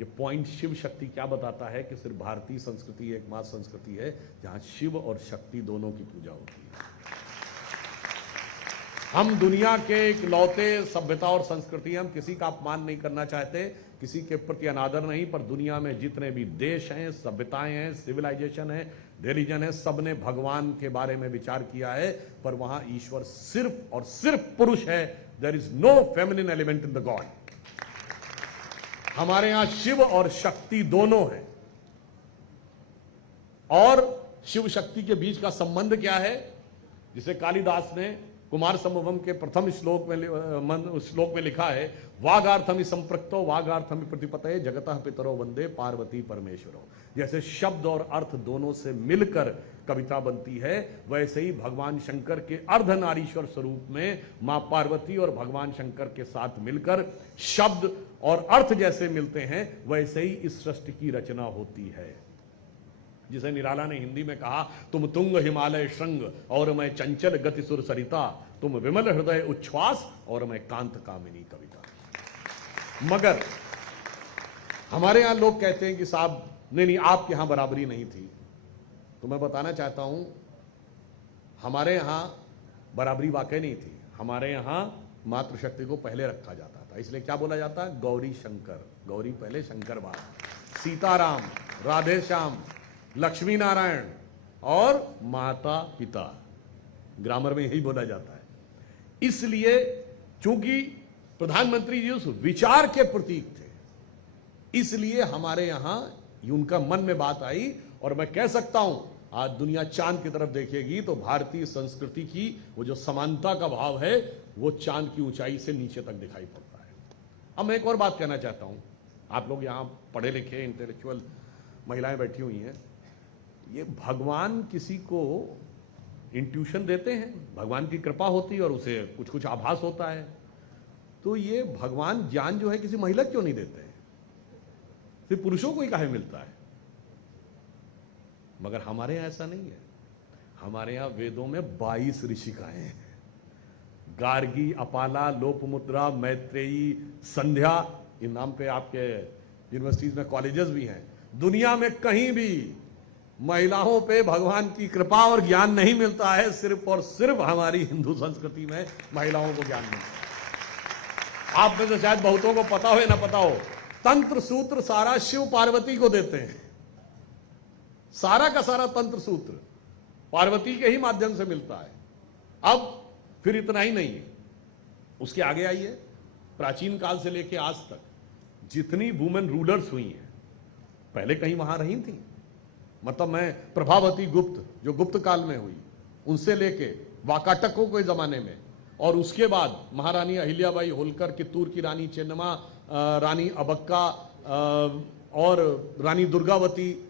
ये पॉइंट शिव शक्ति क्या बताता है कि सिर्फ भारतीय संस्कृति एकमात्र संस्कृति है जहां शिव और शक्ति दोनों की पूजा होती है। हम दुनिया के इकलौते सभ्यता और संस्कृति, हम किसी का अपमान नहीं करना चाहते, किसी के प्रति अनादर नहीं, पर दुनिया में जितने भी देश हैं, सभ्यताएं हैं, सिविलाइजेशन है, रिलीजन है, सबने भगवान के बारे में विचार किया है, पर वहां ईश्वर सिर्फ और सिर्फ पुरुष है। There is no feminine element in the god. हमारे यहां शिव और शक्ति दोनों हैं। और शिव शक्ति के बीच का संबंध क्या है? जिसे कालिदास ने कुमार संभवम के प्रथम श्लोक में लिखा है, वागार्थमि संप्रक्तो वागार्थमि प्रतिपतये जगतः पितरो वंदे पार्वती परमेश्वरो। जैसे शब्द और अर्थ दोनों से मिलकर कविता बनती है, वैसे ही भगवान शंकर के अर्धनारीश्वर स्वरूप में मां पार्वती और भगवान शंकर के साथ मिलकर शब्द और अर्थ जैसे मिलते हैं, वैसे ही इस सृष्टि की रचना होती है। जिसे निराला ने हिंदी में कहा, तुम तुंग हिमालय श्रृंग और मैं चंचल गति सुर सरिता, तुम विमल हृदय उच्छ्वास और मैं कांत कामिनी कविता। मगर हमारे यहां लोग कहते हैं कि साहब नहीं, आपके यहां बराबरी नहीं थी। तो मैं बताना चाहता हूं, हमारे यहां बराबरी वाकई नहीं थी। हमारे यहां मातृशक्ति को पहले रखा जाता था, इसलिए क्या बोला जाता है? गौरी शंकर। गौरी पहले, शंकर बाद। सीताराम, राधे श्याम, लक्ष्मी नारायण और माता पिता, ग्रामर में यही बोला जाता है। इसलिए चूंकि प्रधानमंत्री जी उस विचार के प्रतीक थे, इसलिए हमारे यहां उनका मन में बात आई। और मैं कह सकता हूं, आज दुनिया चांद की तरफ देखेगी तो भारतीय संस्कृति की वो जो समानता का भाव है, वो चांद की ऊंचाई से नीचे तक दिखाई पड़ता है। अब मैं एक और बात कहना चाहता हूं, आप लोग यहां पढ़े लिखे इंटेलेक्चुअल महिलाएं बैठी हुई हैं, ये भगवान किसी को इंट्यूशन देते हैं, भगवान की कृपा होती है और उसे कुछ कुछ आभास होता है। तो ये भगवान ज्ञान जो है किसी महिला क्यों नहीं देते हैं? सिर्फ पुरुषों को ही काहे मिलता है? मगर हमारे यहां ऐसा नहीं है। हमारे यहां वेदों में 22 ऋषिकाएं हैं। गार्गी, अपाला, लोपमुद्रा, मैत्रेयी, संध्या, इन नाम पे आपके यूनिवर्सिटीज में कॉलेजेस भी हैं। दुनिया में कहीं भी महिलाओं पे भगवान की कृपा और ज्ञान नहीं मिलता है, सिर्फ और सिर्फ हमारी हिंदू संस्कृति में महिलाओं को ज्ञान मिलता है। आप में से शायद बहुतों को पता हो या ना पता हो, तंत्र सूत्र सारा शिव पार्वती को देते हैं। सारा का सारा तंत्र सूत्र पार्वती के ही माध्यम से मिलता है। अब फिर इतना ही नहीं, उसके आगे आइए, प्राचीन काल से लेकर आज तक जितनी वुमेन रूलर्स हुई हैं, पहले कहीं वहां रही थी। मतलब मैं प्रभावती गुप्त जो गुप्त काल में हुई, उनसे लेके वाकाटकों के जमाने में, और उसके बाद महारानी अहिल्याबाई होलकर, कित्तूर की रानी चेन्नम्मा, रानी अबक्का और रानी दुर्गावती,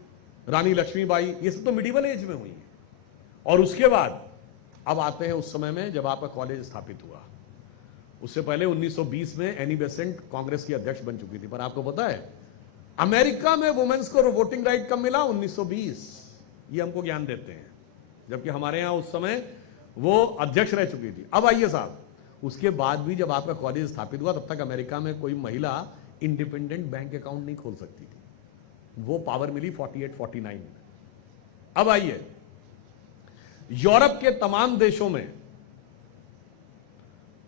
रानी लक्ष्मीबाई, ये सब तो मिडिवल एज में हुई है। और उसके बाद अब आते हैं उस समय में जब आपका कॉलेज स्थापित हुआ। उससे पहले 1920 में एनी बेसेंट कांग्रेस की अध्यक्ष बन चुकी थी। पर आपको पता है अमेरिका में वुमेन्स को वोटिंग राइट कब मिला? 1920। ये हमको ज्ञान देते हैं, जबकि हमारे यहां उस समय वो अध्यक्ष रह चुकी थी। अब आइए साहब, उसके बाद भी जब आपका कॉलेज स्थापित हुआ, तब तक अमेरिका में कोई महिला इंडिपेंडेंट बैंक अकाउंट नहीं खोल सकती थी। वो पावर मिली 48-49 में। अब आइए, यूरोप के तमाम देशों में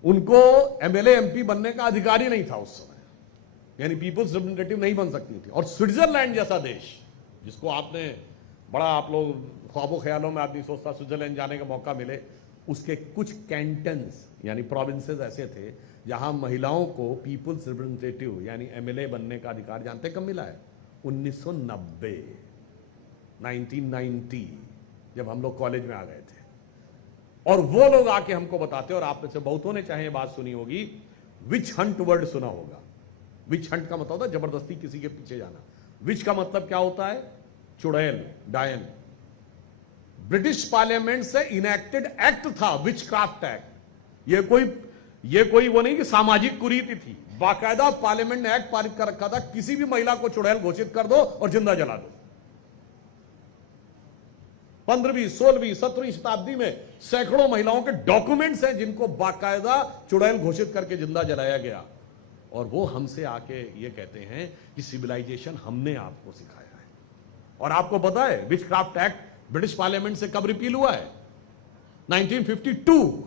उनको एमएलए एमपी बनने का अधिकार ही नहीं था उस समय, यानी पीपुल्स रिप्रेजेंटेटिव नहीं बन सकती थी। और स्विट्जरलैंड जैसा देश, जिसको आपने बड़ा, आप लोग ख्वाबों ख्यालों में आदमी सोचता स्विट्जरलैंड जाने का मौका मिले, उसके कुछ कैंटन्स यानी प्रोविंसेस ऐसे थे जहां महिलाओं को पीपुल्स रिप्रेजेंटेटिव यानी एमएलए बनने का अधिकार जानते कब मिला है? 1990, जब हम लोग कॉलेज में आ गए थे। और वो लोग आके हमको बताते, और आप में से बहुतों ने चाहे ये बात सुनी होगी, विच हंट वर्ड सुना होगा। विच हंट का मतलब होता है जबरदस्ती किसी के पीछे जाना। विच का मतलब क्या होता है? चुड़ैल, डायन। ब्रिटिश पार्लियामेंट से इनेक्टेड एक्ट था विच क्राफ्ट एक्ट। ये कोई ये कोई वो नहीं कि सामाजिक कुरीति थी, बाकायदा पार्लियामेंट ने एक्ट पारित कर रखा था, किसी भी महिला को चुड़ैल घोषित कर दो और जिंदा जला दो। 15वीं, 16वीं, 17वीं शताब्दी में सैकड़ों महिलाओं के डॉक्यूमेंट्स हैं जिनको बाकायदा चुड़ैल घोषित करके जिंदा जलाया गया। और वो हमसे आके ये कहते हैं कि सिविलाइजेशन हमने आपको सिखाया है। और आपको पता है विचक्राफ्ट एक्ट ब्रिटिश पार्लियामेंट से कब रिपील हुआ है? 1952।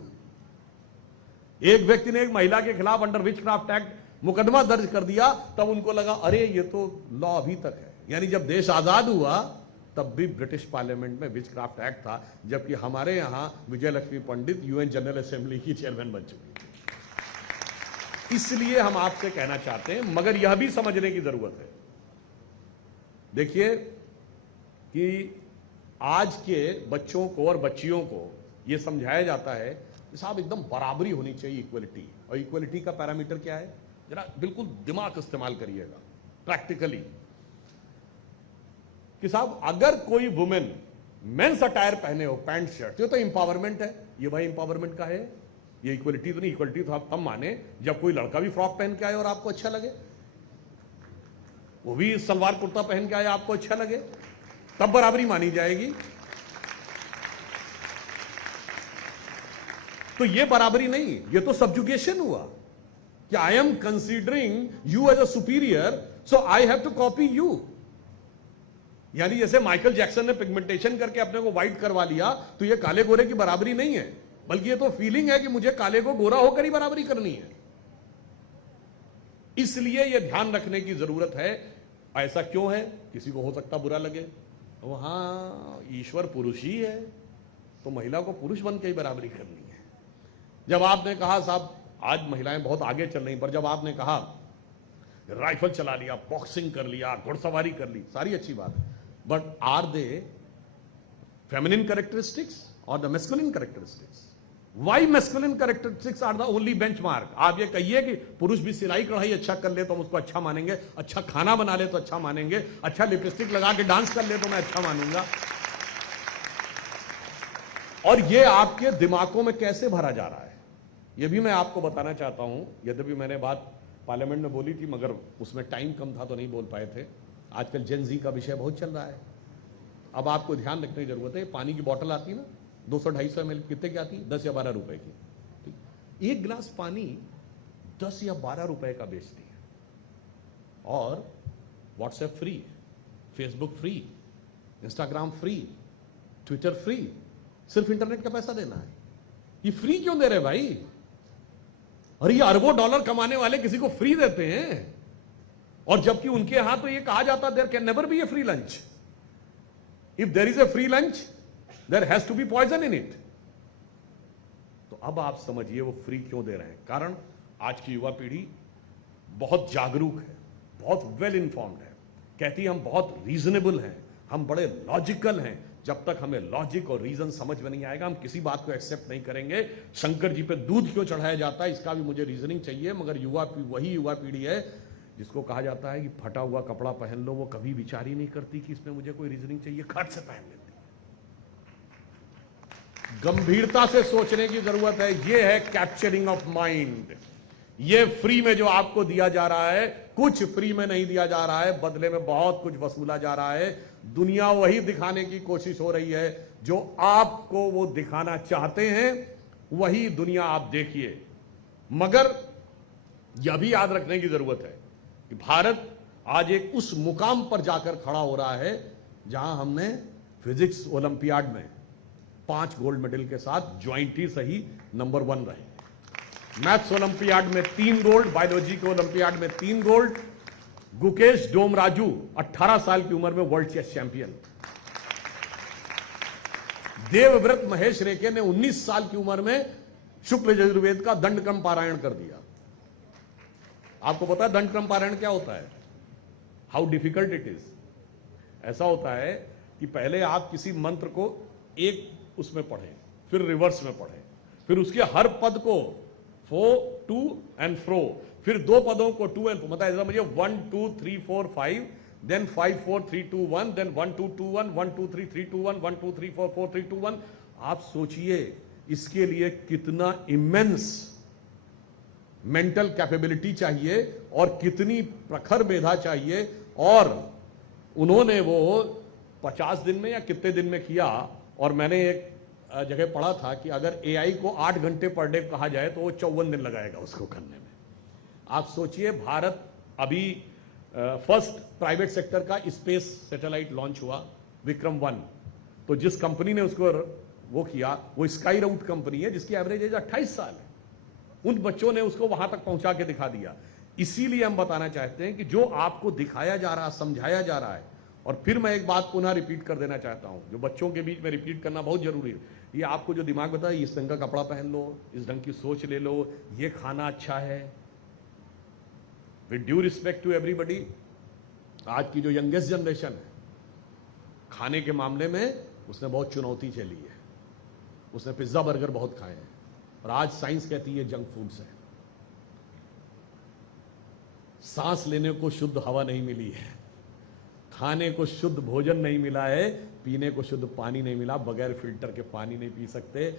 एक व्यक्ति ने एक महिला के खिलाफ अंडर विचक्राफ्ट एक्ट मुकदमा दर्ज कर दिया, तब उनको लगा अरे ये तो लॉ अभी तक है। यानी जब देश आजाद हुआ तब भी ब्रिटिश पार्लियामेंट में विचक्राफ्ट एक्ट था, जबकि हमारे यहां विजय लक्ष्मी पंडित यूएन जनरल असेंबली की चेयरमैन बन चुकी थी। इसलिए हम आपसे कहना चाहते हैं, मगर यह भी समझने की जरूरत है। देखिए कि आज के बच्चों को और बच्चियों को यह समझाया जाता है कि साहब एकदम बराबरी होनी चाहिए, इक्वलिटी। और इक्वलिटी का पैरामीटर क्या है? जरा बिल्कुल दिमाग इस्तेमाल करिएगा प्रैक्टिकली, कि साहब अगर कोई वुमेन मेंस अटायर पहने हो, पैंट शर्ट, तो इंपावरमेंट है। ये भाई इंपावरमेंट का है, ये इक्वलिटी तो नहीं। इक्वलिटी तो आप तब माने जब कोई लड़का भी फ्रॉक पहन के आए और आपको अच्छा लगे, वो भी सलवार कुर्ता पहन के आए आपको अच्छा लगे, तब बराबरी मानी जाएगी। तो ये बराबरी नहीं, ये तो सब्जुगेशन हुआ कि I am considering you as a superior, so I have to copy you. यानी जैसे माइकल जैक्सन ने पिगमेंटेशन करके अपने को व्हाइट करवा लिया, तो ये काले गोरे की बराबरी नहीं है, बल्कि ये तो फीलिंग है कि मुझे काले को गोरा होकर ही बराबरी करनी है। इसलिए यह ध्यान रखने की जरूरत है। ऐसा क्यों है? किसी को हो सकता बुरा लगे, वहां ईश्वर पुरुष ही है तो महिला को पुरुष बन के ही बराबरी करनी है। जब आपने कहा साहब आज महिलाएं बहुत आगे चल रही, पर जब आपने कहा राइफल चला लिया, बॉक्सिंग कर लिया, घुड़सवारी कर ली, सारी अच्छी बात है, but are they feminine characteristics और the masculine characteristics? Why masculine characteristics are the only benchmark? आप ये कहिए कि पुरुष भी सिलाई कढ़ाई अच्छा कर ले तो हम उसको अच्छा मानेंगे, अच्छा खाना बना ले तो अच्छा मानेंगे, अच्छा लिपस्टिक लगा के डांस कर ले तो मैं अच्छा मानूंगा। और ये आपके दिमागों में कैसे भरा जा रहा है, ये भी मैं आपको बताना चाहता हूं। यद्यपि मैंने बात पार्लियामेंट में बोली थी, मगर उसमें टाइम कम था तो नहीं बोल पाए थे। आजकल जेन जी का विषय बहुत चल रहा है। अब आपको ध्यान रखने की जरूरत है, पानी की बोतल आती है ना 200-250 ml, कितने की आती है? 10 या 12 रुपए की। ठीक, एक गिलास पानी 10 या 12 रुपए का बेचती है। और WhatsApp free, Facebook free, Instagram free, Twitter free, सिर्फ इंटरनेट का पैसा देना है। ये फ्री क्यों दे रहे भाई? और ये अरबों डॉलर कमाने वाले किसी को फ्री देते हैं, और जबकि उनके यहां तो ये कहा जाता there can never be a free lunch. If there is a free lunch there has to be poison in it. तो अब आप समझिए वो फ्री क्यों दे रहे हैं। कारण आज की युवा पीढ़ी बहुत जागरूक है, बहुत वेल इन्फॉर्म्ड है, कहती है हम बहुत रीजनेबल हैं, हम बड़े लॉजिकल हैं। जब तक हमें लॉजिक और रीजन समझ में नहीं आएगा हम किसी बात को एक्सेप्ट नहीं करेंगे। शंकर जी पे दूध क्यों चढ़ाया जाता है, इसका भी मुझे रीजनिंग चाहिए। मगर वही युवा पीढ़ी है जिसको कहा जाता है कि फटा हुआ कपड़ा पहन लो, वो कभी विचार ही नहीं करती कि इसमें मुझे कोई रीजनिंग चाहिए, खट से पहन लेती। गंभीरता से सोचने की जरूरत है। ये है कैप्चरिंग ऑफ माइंड। ये फ्री में जो आपको दिया जा रहा है, कुछ फ्री में नहीं दिया जा रहा है, बदले में बहुत कुछ वसूला जा रहा है। दुनिया वही दिखाने की कोशिश हो रही है जो आपको वो दिखाना चाहते हैं, वही दुनिया आप देखिए। मगर यह भी याद रखने की जरूरत है कि भारत आज एक उस मुकाम पर जाकर खड़ा हो रहा है जहां हमने फिजिक्स ओलंपियाड में 5 गोल्ड मेडल के साथ ज्वाइंटली सही नंबर 1 रहे। मैथ्स ओलंपियाड में 3 गोल्ड, बायोलॉजी के ओलंपियाड में 3 गोल्ड। गुकेश डोमराजू 18 साल की उम्र में world chess champion. Devavrat Mahesh Rekhe ने 19 साल की उम्र में शुक्ल यजुर्वेद का दंडक्रम पारायण कर दिया। आपको पता है दंडक्रम पारायण क्या होता है? How difficult it is. ऐसा होता है कि पहले आप किसी मंत्र को एक उसमें पढ़ें, फिर रिवर्स में पढ़ें, फिर उसके हर पद को फो टू एंड फ्रो, फिर 2 पदों को टू एंड फ्रो, मतलब ऐसा मुझे 1 2 3 4 5, देन 5 4 3 2 1, देन 1 2 2 1, 1 2 3 3 2 1, 1 2 3 4 4 3 2 1। आप सोचिए इसके लिए कितना इमेंस मेंटल कैपेबिलिटी चाहिए और कितनी प्रखर मेधा चाहिए। और उन्होंने वो 50 दिन में या कितने दिन में किया। और मैंने एक जगह पढ़ा था कि अगर एआई को 8 घंटे पर डे कहा जाए तो वो 54 दिन लगाएगा उसको करने में। आप सोचिए, भारत अभी फर्स्ट प्राइवेट सेक्टर का स्पेस सैटेलाइट लॉन्च हुआ विक्रम 1। तो जिस कंपनी ने उसको वो किया वो स्काई रूट कंपनी है, जिसकी एवरेज एज 28 साल है। उन बच्चों ने उसको वहां तक पहुंचा के दिखा दिया। इसीलिए हम बताना चाहते हैं कि जो आपको दिखाया जा रहा, समझाया जा रहा है। और फिर मैं एक बात पुनः रिपीट कर देना चाहता हूं, जो बच्चों के बीच में रिपीट करना बहुत जरूरी है। ये आपको जो दिमाग बताया, इस ढंग का कपड़ा पहन लो, इस ढंग की सोच ले लो, ये खाना अच्छा है। With due respect to everybody, आज की जो यंगेस्ट जनरेशन है, खाने के मामले में उसने बहुत चुनौती झेली है। उसने पिज्जा बर्गर बहुत खाए हैं और आज साइंस कहती है जंक फूड्स है। सांस लेने को शुद्ध हवा नहीं मिली है, खाने को शुद्ध भोजन नहीं मिला है, पीने को शुद्ध पानी नहीं मिला। बगैर फिल्टर के पानी नहीं पी सकते।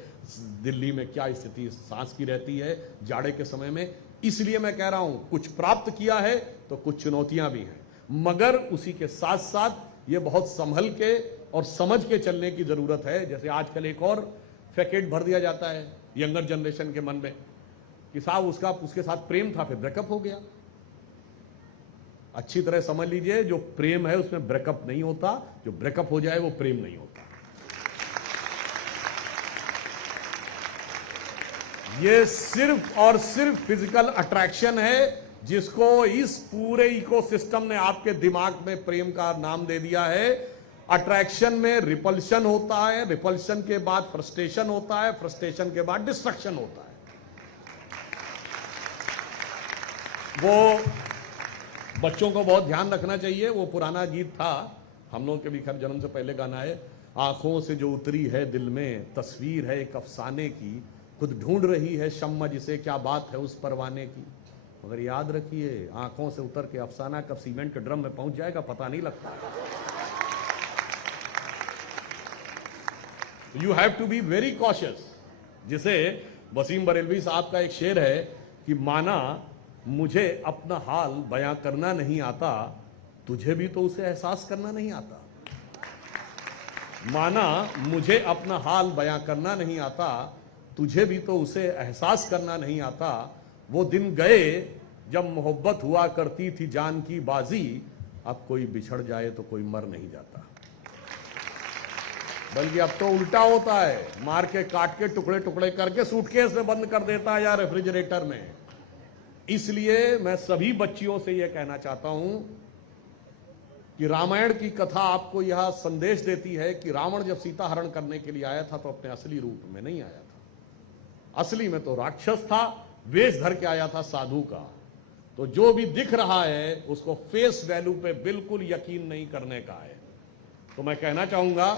दिल्ली में क्या स्थिति सांस की रहती है जाड़े के समय में। इसलिए मैं कह रहा हूं, कुछ प्राप्त किया है तो कुछ चुनौतियां भी हैं, मगर उसी के साथ साथ ये बहुत संभल के और समझ के चलने की जरूरत है। जैसे आजकल एक और फैकेट भर दिया जाता है यंगर जनरेशन के मन में कि साहब उसके साथ प्रेम था, फिर ब्रेकअप हो गया। अच्छी तरह समझ लीजिए, जो प्रेम है उसमें ब्रेकअप नहीं होता, जो ब्रेकअप हो जाए वो प्रेम नहीं होता। ये सिर्फ और सिर्फ फिजिकल अट्रैक्शन है, जिसको इस पूरे इकोसिस्टम ने आपके दिमाग में प्रेम का नाम दे दिया है। अट्रैक्शन में रिपल्शन होता है, रिपल्शन के बाद फ्रस्ट्रेशन होता है, फ्रस्ट्रेशन के बाद डिस्ट्रक्शन होता है। वो बच्चों को बहुत ध्यान रखना चाहिए। वो पुराना गीत था, हम लोग के भी खैर जन्म से पहले गाना है, आंखों से जो उतरी है दिल में तस्वीर है एक अफसाने की, खुद ढूंढ रही है शम्मा जिसे क्या बात है उस परवाने की। मगर याद रखिए, आंखों से उतर के अफसाना कब सीमेंट के ड्रम में पहुंच जाएगा पता नहीं लगता। You have to be very cautious. जिसे वसीम बरेलवी साहब का एक शेर है कि माना मुझे अपना हाल बयां करना नहीं आता, तुझे भी तो उसे एहसास करना नहीं आता। माना मुझे अपना हाल बयां करना नहीं आता, तुझे भी तो उसे एहसास करना नहीं आता। वो दिन गए जब मोहब्बत हुआ करती थी जान की बाजी, अब कोई बिछड़ जाए तो कोई मर नहीं जाता। बल्कि अब तो उल्टा होता है, मार के काट के टुकड़े टुकड़े करके सूटकेस में बंद कर देता है या रेफ्रिजरेटर में। इसलिए मैं सभी बच्चियों से यह कहना चाहता हूं कि रामायण की कथा आपको यह संदेश देती है कि रावण जब सीता हरण करने के लिए आया था तो अपने असली रूप में नहीं आया था। असली में तो राक्षस था, वेश धर के आया था साधु का। तो जो भी दिख रहा है उसको फेस वैल्यू पे बिल्कुल यकीन नहीं करने का है। तो मैं कहना चाहूंगा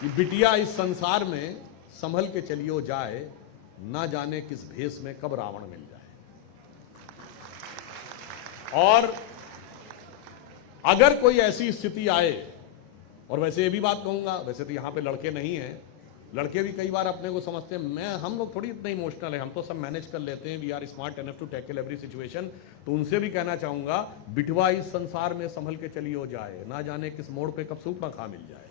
कि बिटिया इस संसार में संभल के चलियो जाए, ना जाने किस भेष में कब रावण मिल जाए। और अगर कोई ऐसी स्थिति आए, और वैसे ये भी बात कहूंगा, वैसे तो यहां पे लड़के नहीं हैं, लड़के भी कई बार अपने को समझते हैं हम लोग थोड़ी इतने इमोशनल है, हम तो सब मैनेज कर लेते हैं, we are smart enough to tackle every situation. तो उनसे भी कहना चाहूंगा, बिटवा इस संसार में संभल के चलियो जाए, ना जाने किस मोड़ पे कब सूखा खा मिल जाए।